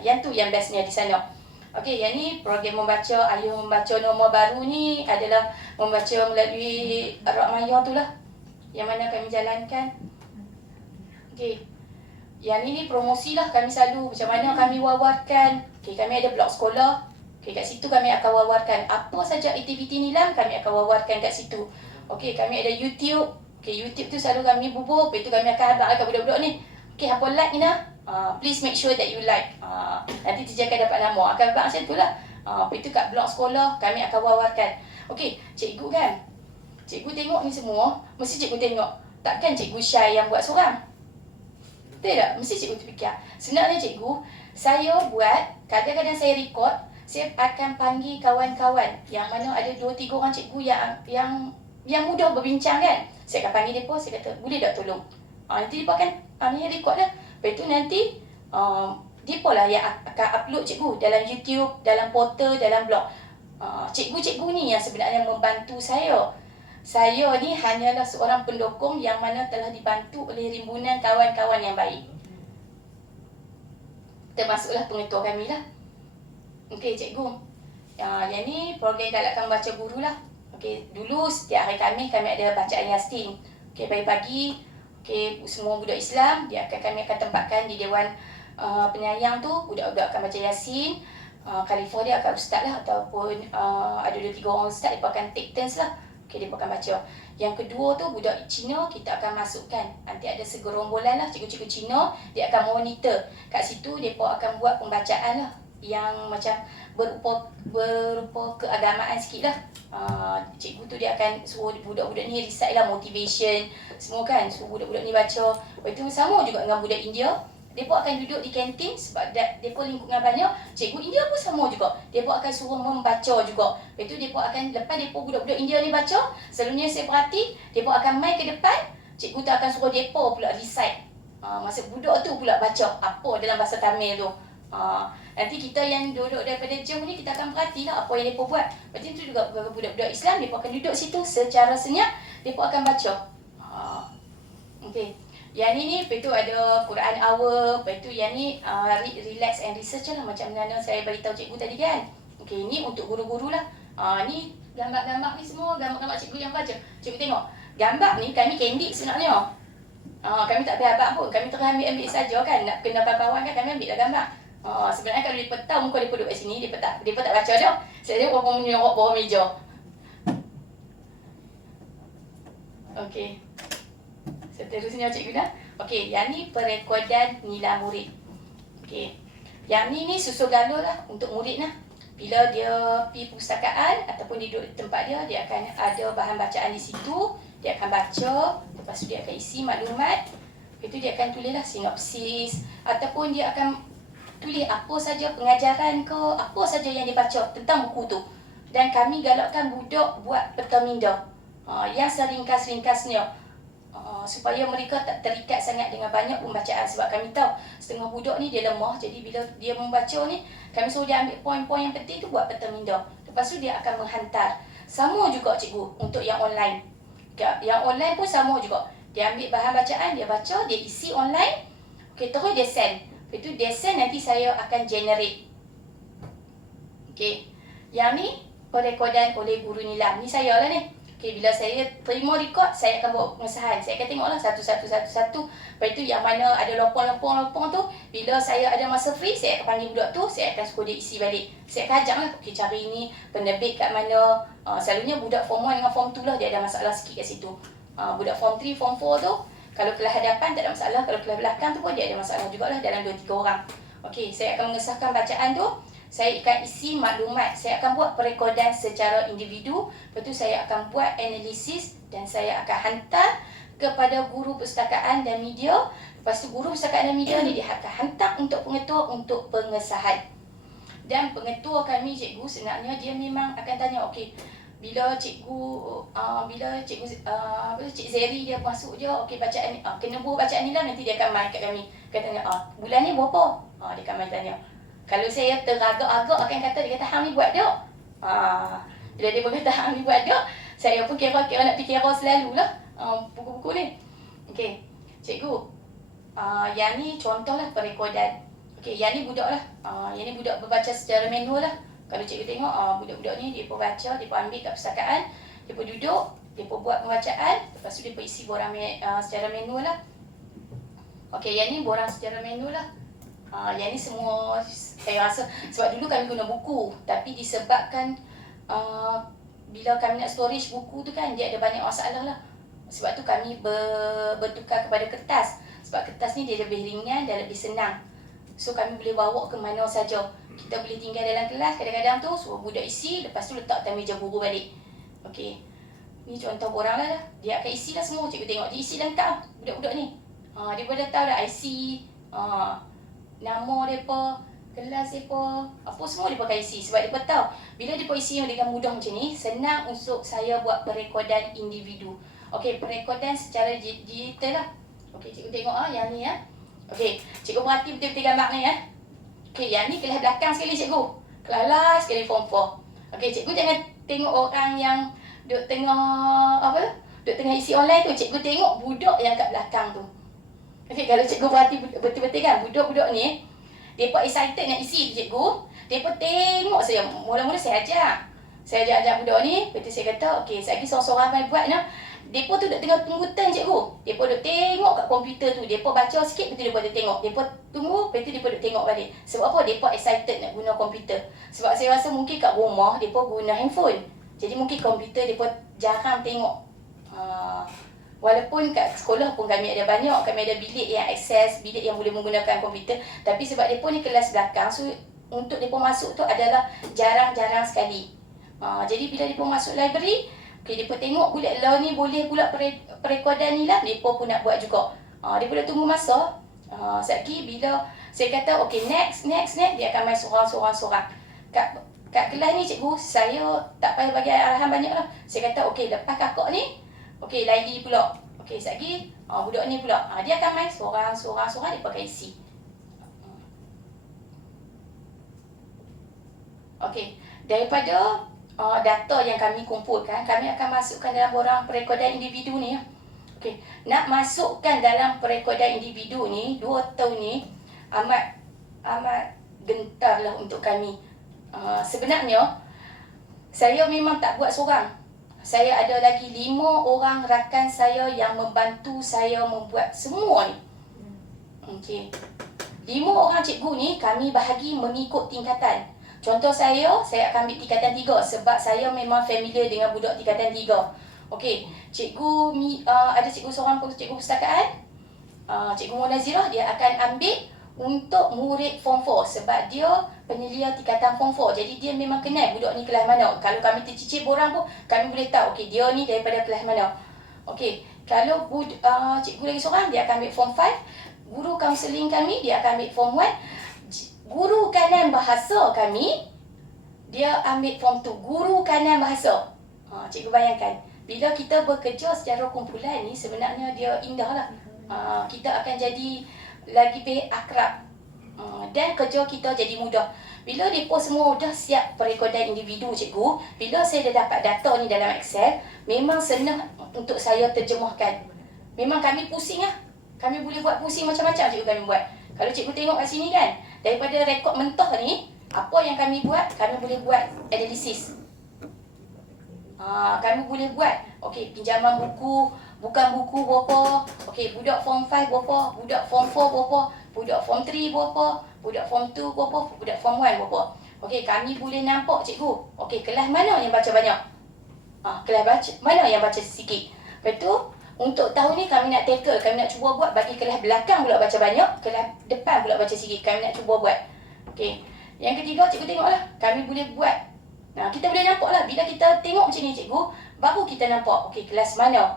Yang tu yang bestnya di sana. Okey, yang ni program membaca, Ayuh Membaca Norma Baru ni adalah membaca melalui Arab Maya tu lah, yang mana kami jalankan. Okey, yang ni promosi lah kami selalu macam mana kami wawarkan. Okey, kami ada blog sekolah. Okey, kat situ kami akan wawarkan apa saja aktiviti nilam, kami akan wawarkan kat situ. Okey, kami ada YouTube. Okey, YouTube tu selalu kami bubuh, lepas tu kami akan abang kat budak-budak ni. Okey, apa like ni nah? Please make sure that you like. Nanti teacher akan dapat nama. Akan abang macam tu lah. Lepas tu kat blog sekolah kami akan wawarkan. Okey, cikgu kan? Cikgu tengok ni semua, mesti cikgu tengok. Takkan cikgu shy yang buat seorang? Betul tak? Mesti cikgu terfikir. Sebenarnya cikgu, saya buat, kadang-kadang saya record, saya akan panggil kawan-kawan yang mana ada 2-3 orang cikgu yang mudah berbincang kan. Saya akan panggil mereka, saya kata, boleh tak tolong? Nanti mereka akan ni record lah. Lepas tu nanti, mereka lah yang akan upload cikgu dalam YouTube, dalam portal, dalam blog. Cikgu-cikgu ni yang sebenarnya membantu saya. Saya ni hanyalah seorang pendukung yang mana telah dibantu oleh rimbunan kawan-kawan yang baik. Termasuklah pengetua kami lah. Okey, cikgu. Yang ni program galakkan membaca guru lah. Okey, dulu setiap hari kami ada bacaan Yasin. Okey, pagi-pagi, okey, semua budak Islam kami akan tempatkan di Dewan Penyayang tu. Budak-budak akan baca Yasin. Khalifah dia akan ustaz lah, ataupun ada 2-3 orang ustaz, mereka akan take turns lah. Okey, dia akan baca. Yang kedua tu budak Cina kita akan masukkan. Nanti ada segerombolan lah cikgu-cikgu Cina, dia akan monitor. Kat situ mereka akan buat pembacaan lah yang macam berupa keagamaan sikit lah. Cikgu tu dia akan suruh budak-budak ni recite lah motivation semua kan, suruh budak-budak ni baca. Lepas tu sama juga dengan budak India, mereka akan duduk di kantin sebab mereka lingkungan banyak. Cikgu India pun sama juga, mereka akan suruh membaca juga. Lepas tu mereka akan, lepas mereka budak-budak India ni baca, selalunya saya perhati mereka akan main ke depan, cikgu tu akan suruh mereka pula recite. Masa budak tu pula baca apa dalam bahasa Tamil tu. Nanti kita yang duduk daripada jauh ni, kita akan perhatilah apa yang mereka buat. Lepas tu juga budak-budak Islam, mereka akan duduk situ secara senyap, mereka akan baca. Okey, yang ni lepas tu ada Quran Hour. Lepas tu yang ni relax and research lah, macam mana saya beritahu cikgu tadi kan. Okey, ni untuk guru-guru lah. Ni gambar-gambar ni semua gambar-gambar cikgu yang baca. Cikgu tengok, gambar ni kami candid sebenarnya. Kami tak berhabak pun, kami terus ambil saja kan. Nak kenalkan kawan kan, kami ambil lah gambar. Sebenarnya kalau mereka tahu muka mereka duduk kat sini, mereka tak baca dah. Saya tengok orang menyorok bawah meja. Okey, seterusnya cikgu dah. Okey, yang ni perekodan nilai murid. Okey, yang ni susul galur lah untuk murid lah. Bila dia pergi perpustakaan ataupun dia duduk di tempat dia, dia akan ada bahan bacaan di situ. Dia akan baca, lepas tu dia akan isi maklumat. Lepas tu dia akan tulislah sinopsis, ataupun dia akan tulis apa saja pengajaran ke, apa saja yang dia baca tentang buku tu. dan kami galakkan budak buat peta minda yang seringkas-ringkasnya, supaya mereka tak terikat sangat dengan banyak pembacaan. Sebab kami tahu setengah budak ni dia lemah, jadi bila dia membaca ni, kami suruh dia ambil poin-poin yang penting tu buat peta minda. Lepas tu dia akan menghantar. Sama juga cikgu untuk yang online. Yang online pun sama juga. Dia ambil bahan bacaan, dia baca, dia isi online. Okey, terus dia send. Lepas tu dia send, nanti saya akan generate. Okey. Yang ni perekodan oleh guru Nilam. Ni saya lah ni. Okey, bila saya terima rekod, saya akan buat pengesahan. Saya akan tengoklah satu-satu. Lepas tu yang mana ada lopong-lopong tu, bila saya ada masa free, saya akan panggil budak tu, saya akan suruh dia isi balik. Saya akan ajak lah, okey, cara ini penerbit kat mana. Selalunya budak form 1 dengan form 2 lah, dia ada masalah sikit kat situ. Budak form 3, form 4 tu, kalau kelas hadapan tak ada masalah, kalau kelas belakang tu pun dia ada masalah jugalah dalam 2-3 orang. Okey, saya akan mengesahkan bacaan tu. Saya akan isi maklumat, saya akan buat perekodan secara individu. Lepas tu saya akan buat analisis dan saya akan hantar kepada guru perpustakaan dan media. Lepas tu guru perpustakaan dan media ni dia akan hantar untuk pengetua untuk pengesahan. Dan pengetua kami, cikgu, sebenarnya dia memang akan tanya, okey, bila Cik Zeri dia masuk je, okey, bacaan ni, kena buat bacaan ni lah, nanti dia akan main kat kami. Katanya, bulan ni berapa? Dia akan main tanya. Kalau saya teragak-agak akan kata, dia kata, hang ni buat tak? Bila dia berkata hang ni buat tak, saya pun kira-kira nak fikir selalu lah buku-buku ni. Okey, cikgu, yang ni contohlah perekodan. Okey, yang ni budak lah. Yang ni budak berbaca secara manual lah. Kalau cikgu tengok, budak-budak ni dia pun baca, dia pun ambil kat perpustakaan, dia pun duduk, dia pun buat pembacaan, lepas tu dia pun isi borang secara manual lah. Okey, yang ni borang secara manual lah. Yang ni semua saya rasa, sebab dulu kami guna buku, tapi disebabkan bila kami nak storage buku tu kan, dia ada banyak masalah lah. Sebab tu kami bertukar kepada kertas. Sebab kertas ni dia lebih ringan dan lebih senang. So kami boleh bawa ke mana saja. Kita boleh tinggal dalam kelas, kadang-kadang tu suruh budak isi, lepas tu letak atas meja guru balik. Okey, ni contoh borang lah. Dia akan isi lah semua, cikgu tengok dia isi lengkap budak-budak ni. Dia pun dah tahu dah IC, nama mereka, kelas mereka, apa semua dia pakai isi. Sebab dia pun tahu, bila dia pun isi dengan mudah macam ni, senang untuk saya buat perekodan individu. Okey, perekodan secara digital lah. Okey, cikgu tengok yang ni ya. Okey, cikgu perhati betul-betul gambar ni ya. Okey, yang ni kelas belakang sekali cikgu. Kelas last sekali form 4. Okey, cikgu jangan tengok orang yang duduk tengah isi online tu. Cikgu tengok budak yang kat belakang tu. Okey, kalau cikgu perhati betul-betul kan, budak-budak ni, dia pun excited nak isi tu cikgu. Dia pun tengok saya. Mula-mula saya ajak budak ni. Lepas tu saya kata, okey, saya lagi seorang-seorang main buat ni. Dia pun tu duduk tengah tunggu turn cikgu. Dia pun duduk tengok kat komputer tu. Dia pun baca sikit, lepas tu dia pun duduk tengok. Dia pun tunggu, lepas tu dia pun duduk tengok balik. Sebab apa? Dia pun excited nak guna komputer. Sebab saya rasa mungkin kat rumah, dia pun guna handphone. Jadi mungkin komputer dia pun jarang tengok. Walaupun kat sekolah pun kami ada banyak, kami ada bilik yang akses, bilik yang boleh menggunakan komputer. Tapi sebab dia pun ni kelas belakang, so untuk dia pun masuk tu adalah jarang-jarang sekali. Jadi bila dia pun masuk library, okay, dia pun tengok bulat law ni boleh pula perekodan ni lah, dia pun nak buat juga. Dia pun dah tunggu masa. Sekali bila saya kata okay, next, dia akan main sorang-sorang. Kat kelas ni cikgu, saya tak payah bagi arahan banyak lah. Saya kata okay, lepas kakak ni, okay, Laili pula. Okay, sekali budak ni pula. Dia akan main sorang, dia pakai isi. Okay, daripada data yang kami kumpulkan, kami akan masukkan dalam borang perekodan individu ni. Okey, nak masukkan dalam perekodan individu ni 2 tahun ni amat gentarlah untuk kami. Sebenarnya saya memang tak buat seorang. Saya ada lagi 5 orang rakan saya yang membantu saya membuat semua ni. Okey. 5 orang cikgu ni kami bahagi mengikut tingkatan. Contoh saya akan ambil tingkatan 3 sebab saya memang familiar dengan budak tingkatan 3. Okey, cikgu ada cikgu seorang cikgu perpustakaan, cikgu Munazirah, dia akan ambil untuk murid form 4 sebab dia penyelia tingkatan form 4. Jadi dia memang kenal budak ni kelas mana. Kalau kami tercicir borang pun kami boleh tahu okey dia ni daripada kelas mana. Okey, kalau cikgu lagi seorang dia akan ambil form 5, guru kaunseling kami dia akan ambil form 1. Guru kanan bahasa kami dia ambil form 2, guru kanan bahasa. Cikgu bayangkan, bila kita bekerja secara kumpulan ni sebenarnya dia indah lah. Kita akan jadi lagi akrab. Dan kerja kita jadi mudah. Bila mereka semua dah siap perekodan individu cikgu, bila saya dah dapat data ni dalam Excel, memang senang untuk saya terjemahkan. Memang kami pusing lah. Kami boleh buat pusing macam-macam cikgu kami buat. Kalau cikgu tengok kat sini kan, daripada rekod mentah ni, apa yang kami buat, kami boleh buat analisis. Kami boleh buat, okey, pinjaman buku, bukan buku berapa, okey, budak form 5 berapa, budak form 4 berapa, budak form 3 berapa, budak form 2 berapa, budak form 1 berapa. Okey, kami boleh nampak cikgu, okey, kelas mana yang baca banyak, kelas baca mana yang baca sikit. Lepas tu, untuk tahun ni kami nak tackle, kami nak cuba buat bagi kelas belakang pula baca banyak, kelas depan pula baca sikit, kami nak cuba buat. Okey, yang ketiga cikgu tengoklah, kami boleh buat. Kita boleh nampak lah, bila kita tengok macam ni cikgu, baru kita nampak, okey, kelas mana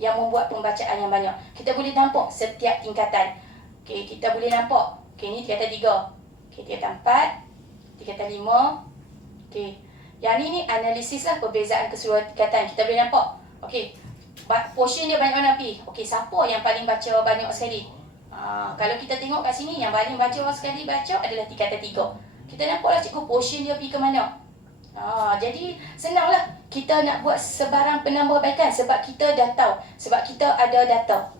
yang membuat pembacaan yang banyak. Kita boleh nampak setiap tingkatan. Okey, kita boleh nampak, okey, ni tingkatan 3, okey, tingkatan 4, tingkatan 5, okey. Yang ni analisis lah perbezaan keseluruhan tingkatan. Kita boleh nampak, okey, portion dia banyak mana pi. Okey, siapa yang paling baca banyak sekali? Kalau kita tengok kat sini, yang paling baca sekali baca adalah tingkatan 3. Kita nampaklah cikgu portion dia pergi ke mana. Jadi senanglah kita nak buat sebarang penambahbaikan sebab kita dah tahu, sebab kita ada data.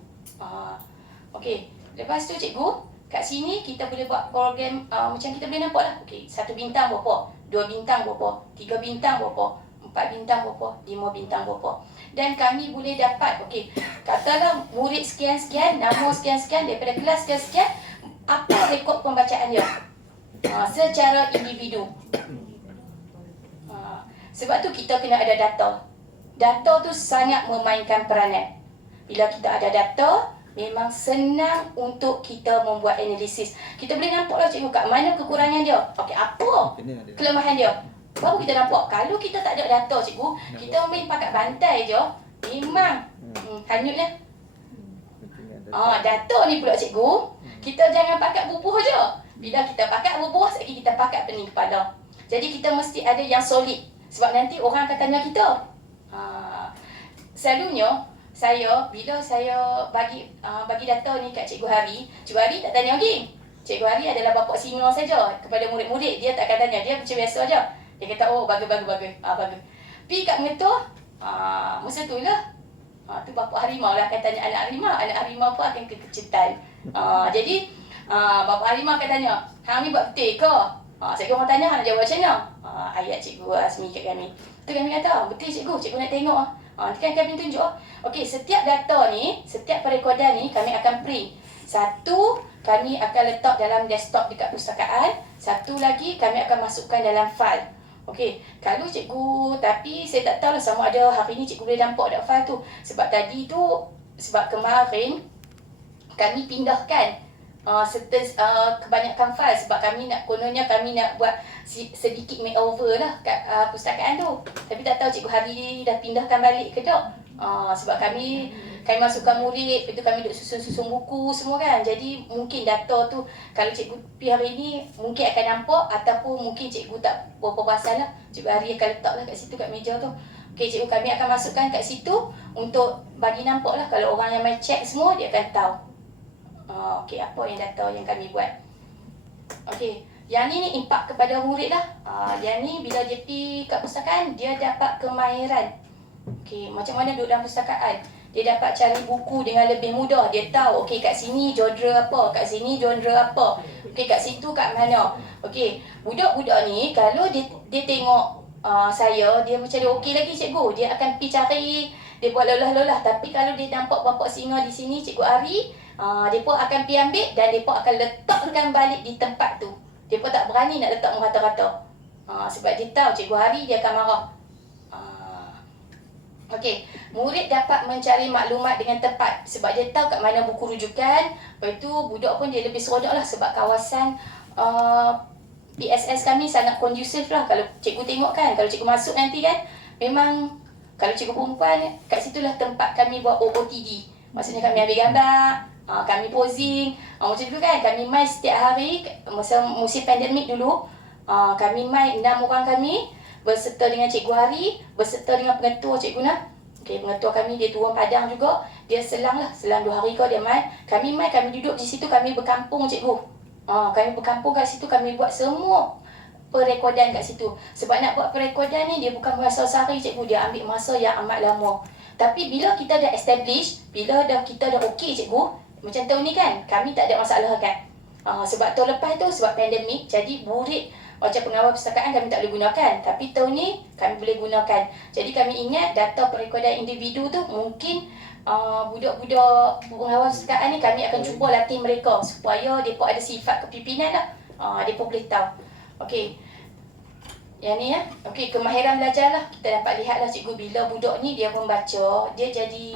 Okey, lepas tu cikgu, kat sini kita boleh buat program macam kita boleh nampak lah. Okey, 1 bintang berapa, 2 bintang berapa, 3 bintang berapa, 4 bintang berapa, 5 bintang berapa. Dan kami boleh dapat, okey, katalah murid sekian-sekian, nama sekian-sekian daripada kelas sekian-sekian, apa rekod pembacaan dia secara individu. Sebab tu kita kena ada data. Data tu sangat memainkan peranan. Bila kita ada data, memang senang untuk kita membuat analisis. Kita boleh nampak lah cikgu kat mana kekurangan dia. Okey, apa kelemahan dia. Baru kita nampak. Kalau kita tak ada data cikgu, kita main pakat bantai je, memang hanyutlah. Data ni pula cikgu, kita jangan pakat bubuh je. Bila kita pakat bubuh, sekali kita pakat pening kepala. Jadi kita mesti ada yang solid. Sebab nanti orang akan tanya kita. Selalunya, bila saya bagi data ni kat Cikgu Hari tak tanya lagi. Cikgu Hari adalah bapa senior saja kepada murid-murid. Dia tak akan tanya, dia macam biasa aja. Dia kata, oh bagus. Pergi kat mentor, masa tu lah. Tu bapa harimau lah akan tanya anak harimau pun akan kekecitan. Jadi, bapa harimau akan tanya, hang ni buat betul ke? Saya orang tanya, hang nak jawab macam mana? Ayat Cikgu Azmi kat kami. Tu kami kata, betul cikgu nak tengok. Kan kami tunjuk. Okey, setiap data ni, setiap perekodan ni kami akan print. Satu, kami akan letak dalam desktop dekat perpustakaan. Satu lagi, kami akan masukkan dalam file. Okey, kalau cikgu, tapi saya tak tahu lah sama ada hari ni cikgu boleh nampak tak file tu. Sebab tadi tu, sebab kemarin, kami pindahkan kebanyakan file sebab kononnya kami nak buat sedikit makeover lah kat perpustakaan tu. Tapi tak tahu cikgu Hari dah pindahkan balik ke tak. Sebab kami masukkan murid, lepas tu kami duk susun buku semua kan. Jadi mungkin data tu kalau cikgu pergi hari ni mungkin akan nampak, ataupun mungkin cikgu tak berapa perasan lah. Cikgu Hari akan letaklah kat situ kat meja tu. Okey, cikgu kami akan masukkan kat situ untuk bagi nampak lah. Kalau orang yang main check semua, dia akan tahu. Okey, apa yang data yang kami buat. Okey, yang ni impak kepada murid lah. Yang ni bila dia pergi kat perpustakaan, dia dapat kemahiran. Okey, macam mana duduk dalam perpustakaan. Dia dapat cari buku dengan lebih mudah. Dia tahu, okey kat sini genre apa, kat sini genre apa. Okey, kat situ kat mana. Okey, budak-budak ni kalau dia tengok saya, dia macam dia okey lagi cikgu. Dia akan pergi cari, dia buat lolah-lolah. Tapi kalau dia nampak bapak singa di sini, Cikgu Ari, mereka akan pergi ambil dan mereka akan letakkan balik di tempat tu. Mereka tak berani nak letak merata-rata. Sebab dia tahu Cikgu Hari dia akan marah. Okey, murid dapat mencari maklumat dengan tepat sebab dia tahu kat mana buku rujukan. Lepas tu budak pun dia lebih seronok lah sebab kawasan PSS kami sangat kondusif lah. Kalau cikgu tengok kan, kalau cikgu masuk nanti kan, memang kalau cikgu perempuan, kat situlah tempat kami buat OOTD. Maksudnya kami ambil gambar, kami posing, macam tu kan. Kami main setiap hari, masa musim pandemik dulu, Kami mai 6 orang kami berserta dengan Cikgu Hari, berserta dengan pengetua Cikgu Nah. Okey, pengetua kami dia turun Padang juga. Dia selang 2 hari kau dia mai. Kami duduk di situ, kami berkampung Cikgu. Kami berkampung kat situ, kami buat semua perekodan kat situ. Sebab nak buat perekodan ni dia bukan masa sehari Cikgu, dia ambil masa yang amat lama. Tapi bila kita dah establish, bila kita dah okey Cikgu, macam tahun ni kan, kami tak ada masalah kan. Sebab tahun lepas tu, sebab pandemik, jadi burik macam pengawal perpustakaan kami tak boleh gunakan. Tapi tahun ni kami boleh gunakan. Jadi kami ingat data perekodan individu tu mungkin budak-budak pengawal perpustakaan ni kami akan cuba latih mereka supaya mereka ada sifat kepimpinan lah. Mereka boleh tahu. Okey. Yang ni ya. Okey, kemahiran belajar lah. Kita dapat lihat lah Cikgu, bila budak ni dia membaca, dia jadi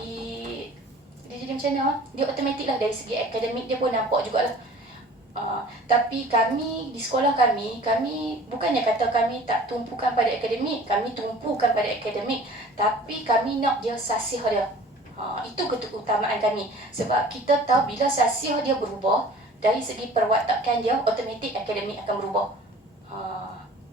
macam mana? Dia automatik lah dari segi akademik dia pun nampak jugalah. Tapi kami di sekolah kami bukannya kata kami tak tumpukan pada akademik, kami tumpukan pada akademik, tapi kami nak dia sasih dia. Itu keutamaan kami. Sebab kita tahu bila sasih dia berubah, dari segi perwatakan dia, automatik akademik akan berubah.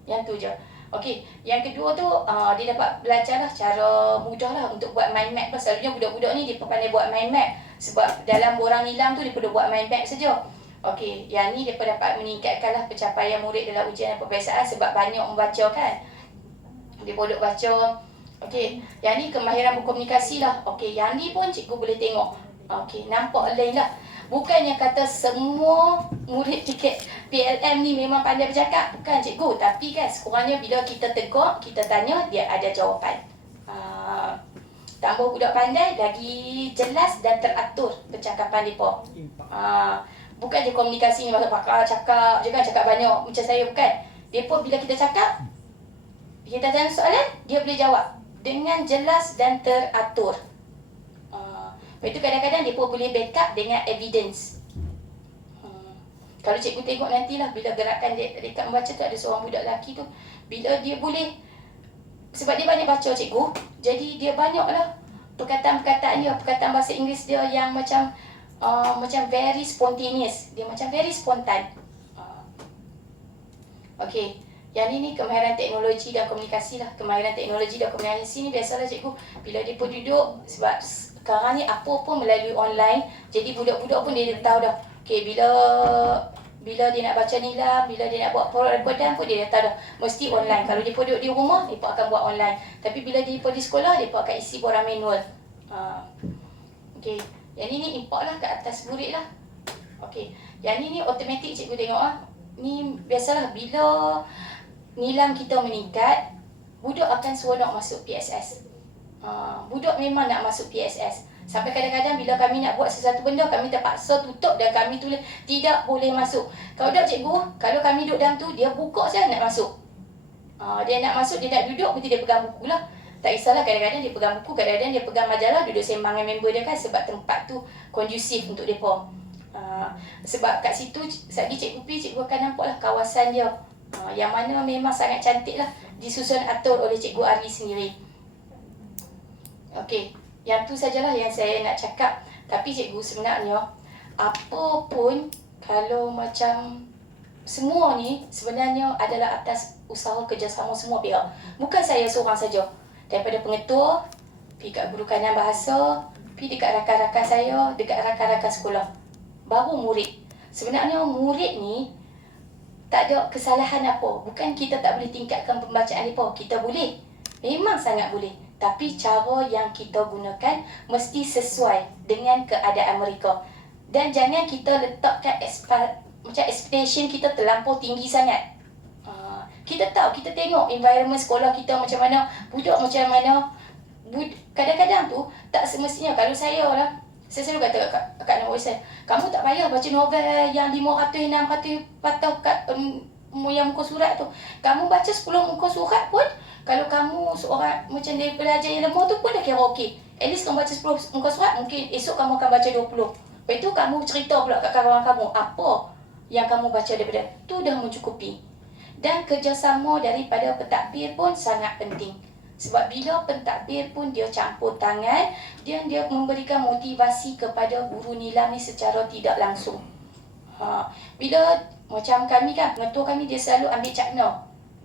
Yang tu je. Okey, yang kedua tu dia dapat belajar lah cara mudah lah untuk buat mind map. Selalunya budak-budak ni dia pandai buat mind map. Sebab dalam borang nilam tu dia perlu buat mind map saja. Okey, yang ni dia dapat meningkatkanlah pencapaian murid dalam ujian dan peperiksaan sebab banyak membaca kan. Dia boleh baca. Okey, yang ni kemahiran berkomunikasi lah. Okey, yang ni pun cikgu boleh tengok. Okey, nampak lain lah. Bukannya kata semua murid tiket PLM ni memang pandai bercakap. Bukan cikgu, tapi kan sekurangnya bila kita tegur, kita tanya, dia ada jawapan. Tambah budak pandai, lagi jelas dan teratur percakapan mereka. Bukan je komunikasi ni masa pakar cakap je kan, cakap banyak macam saya, bukan. Depa bila kita cakap, kita tanya soalan, dia boleh jawab dengan jelas dan teratur. Lepas tu kadang-kadang depa boleh backup dengan evidence. Kalau cikgu tengok nantilah bila gerakan dekat membaca tu ada seorang budak lelaki tu, bila dia boleh, sebab dia banyak baca cikgu, jadi dia banyaklah perkataan-perkataan dia, perkataan bahasa Inggeris dia yang macam very spontaneous. Dia macam very spontan. Okey, yang ini kemahiran teknologi dan komunikasi lah. Kemahiran teknologi dan komunikasi ni biasalah cikgu, bila dia pun duduk, sebab sekarang ni apa pun melalui online, jadi budak-budak pun dia tahu dah. Okey, bila dia nak baca nilam, bila dia nak buat perekodan pun dia dah tahu dah, mesti online. Kalau dia pun duduk di rumah, dia pun akan buat online. Tapi bila dia pun di sekolah, dia pun akan isi borang manual. Okey, yang ni import lah kat atas murid lah. Okey, yang ni automatik cikgu tengok lah. Ni biasalah bila nilam kita meningkat, budak akan seronok masuk PSS. Budak memang nak masuk PSS. Sampai kadang-kadang bila kami nak buat sesuatu benda, kami terpaksa tutup dan kami tulis tidak boleh masuk. Kalau tak cikgu, kalau kami duduk dalam tu, dia buka saja nak masuk. Dia nak masuk, dia nak duduk, berarti dia pegang buku lah. Tak kisahlah, kadang-kadang dia pegang buku, kadang-kadang dia pegang majalah, duduk sembang dengan member dia kan, sebab tempat tu kondusif untuk mereka. Sebab kat situ, lagi cikgu pergi, cikgu akan nampak lah kawasan dia. Yang mana memang sangat cantik lah, disusun atur oleh Cikgu Ari sendiri. Okey, yang tu sajalah yang saya nak cakap. Tapi cikgu sebenarnya, apa pun kalau macam semua ni sebenarnya adalah atas usaha kerjasama semua pihak. Bukan saya seorang saja. Daripada pengetua, pergi kat guru kanan bahasa, pergi dekat rakan-rakan saya, dekat rakan-rakan sekolah. Baru murid. Sebenarnya murid ni tak ada kesalahan apa. Bukan kita tak boleh tingkatkan pembacaan mereka. Kita boleh. Memang sangat boleh. Tapi cara yang kita gunakan mesti sesuai dengan keadaan mereka. Dan jangan kita letakkan macam expectation kita terlampau tinggi sangat. Kita tahu, kita tengok environment sekolah kita macam mana, budak macam mana. Kadang-kadang tu tak semestinya. Kalau saya lah, saya selalu kata kat nombor saya, kamu tak payah baca novel yang 500, 600 patah kat yang muka surat tu. Kamu baca 10 muka surat pun, kalau kamu seorang macam dia pelajar yang lemah tu pun dah kira okey. At least kamu baca 10 muka surat, mungkin esok kamu akan baca 20. Lepas tu kamu cerita pula kat kawan kamu apa yang kamu baca daripada tu, dah mencukupi. Dan kerjasama daripada pentadbir pun sangat penting. Sebab bila pentadbir pun dia campur tangan, dia memberikan motivasi kepada guru nilam ni secara tidak langsung. Bila macam kami kan, mentua kami dia selalu ambil cakna.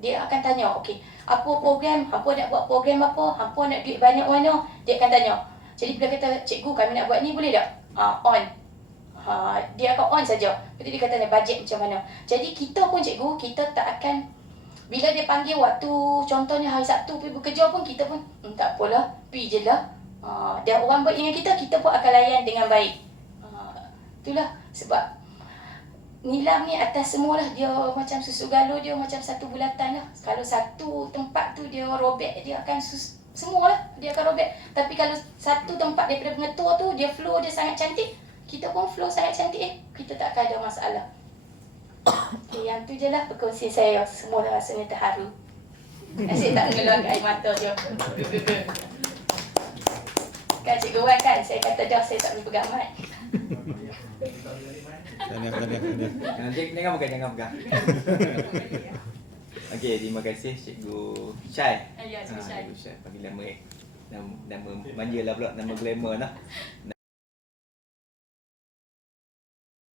Dia akan tanya, okey, apa program, hampa nak buat program apa, hampa nak duit banyak mana, dia akan tanya. Jadi bila kata, cikgu kami nak buat ni boleh tak? On. Dia akan on saja. Lepas tu dia kata bajet macam mana. Jadi kita pun cikgu, kita tak akan, bila dia panggil waktu, contohnya hari Sabtu pergi bekerja pun, kita pun tak apalah, pergi je lah. Dan orang baik dengan kita pun akan layan dengan baik. Itulah sebab Nilam ni atas semualah, dia macam susu galur, dia macam satu bulatan lah. Kalau satu tempat tu dia robek, dia akan semualah dia akan robek. Tapi kalau satu tempat daripada pengetua tu, dia flow dia sangat cantik, kita pun flow sangat cantik, kita tak akan ada masalah. Okay, yang tu je lah perkongsian saya. Semua rasanya terharu. Asyik tak mengeluarkan air mata je. Kan Cikgu Wan kan, saya kata dah saya tak boleh pegang mic. Jangan pegang. Okey, terima kasih Cikgu Syai. Ya, Cikgu Syai. Panggil nama manja lah pula, nama glamour lah.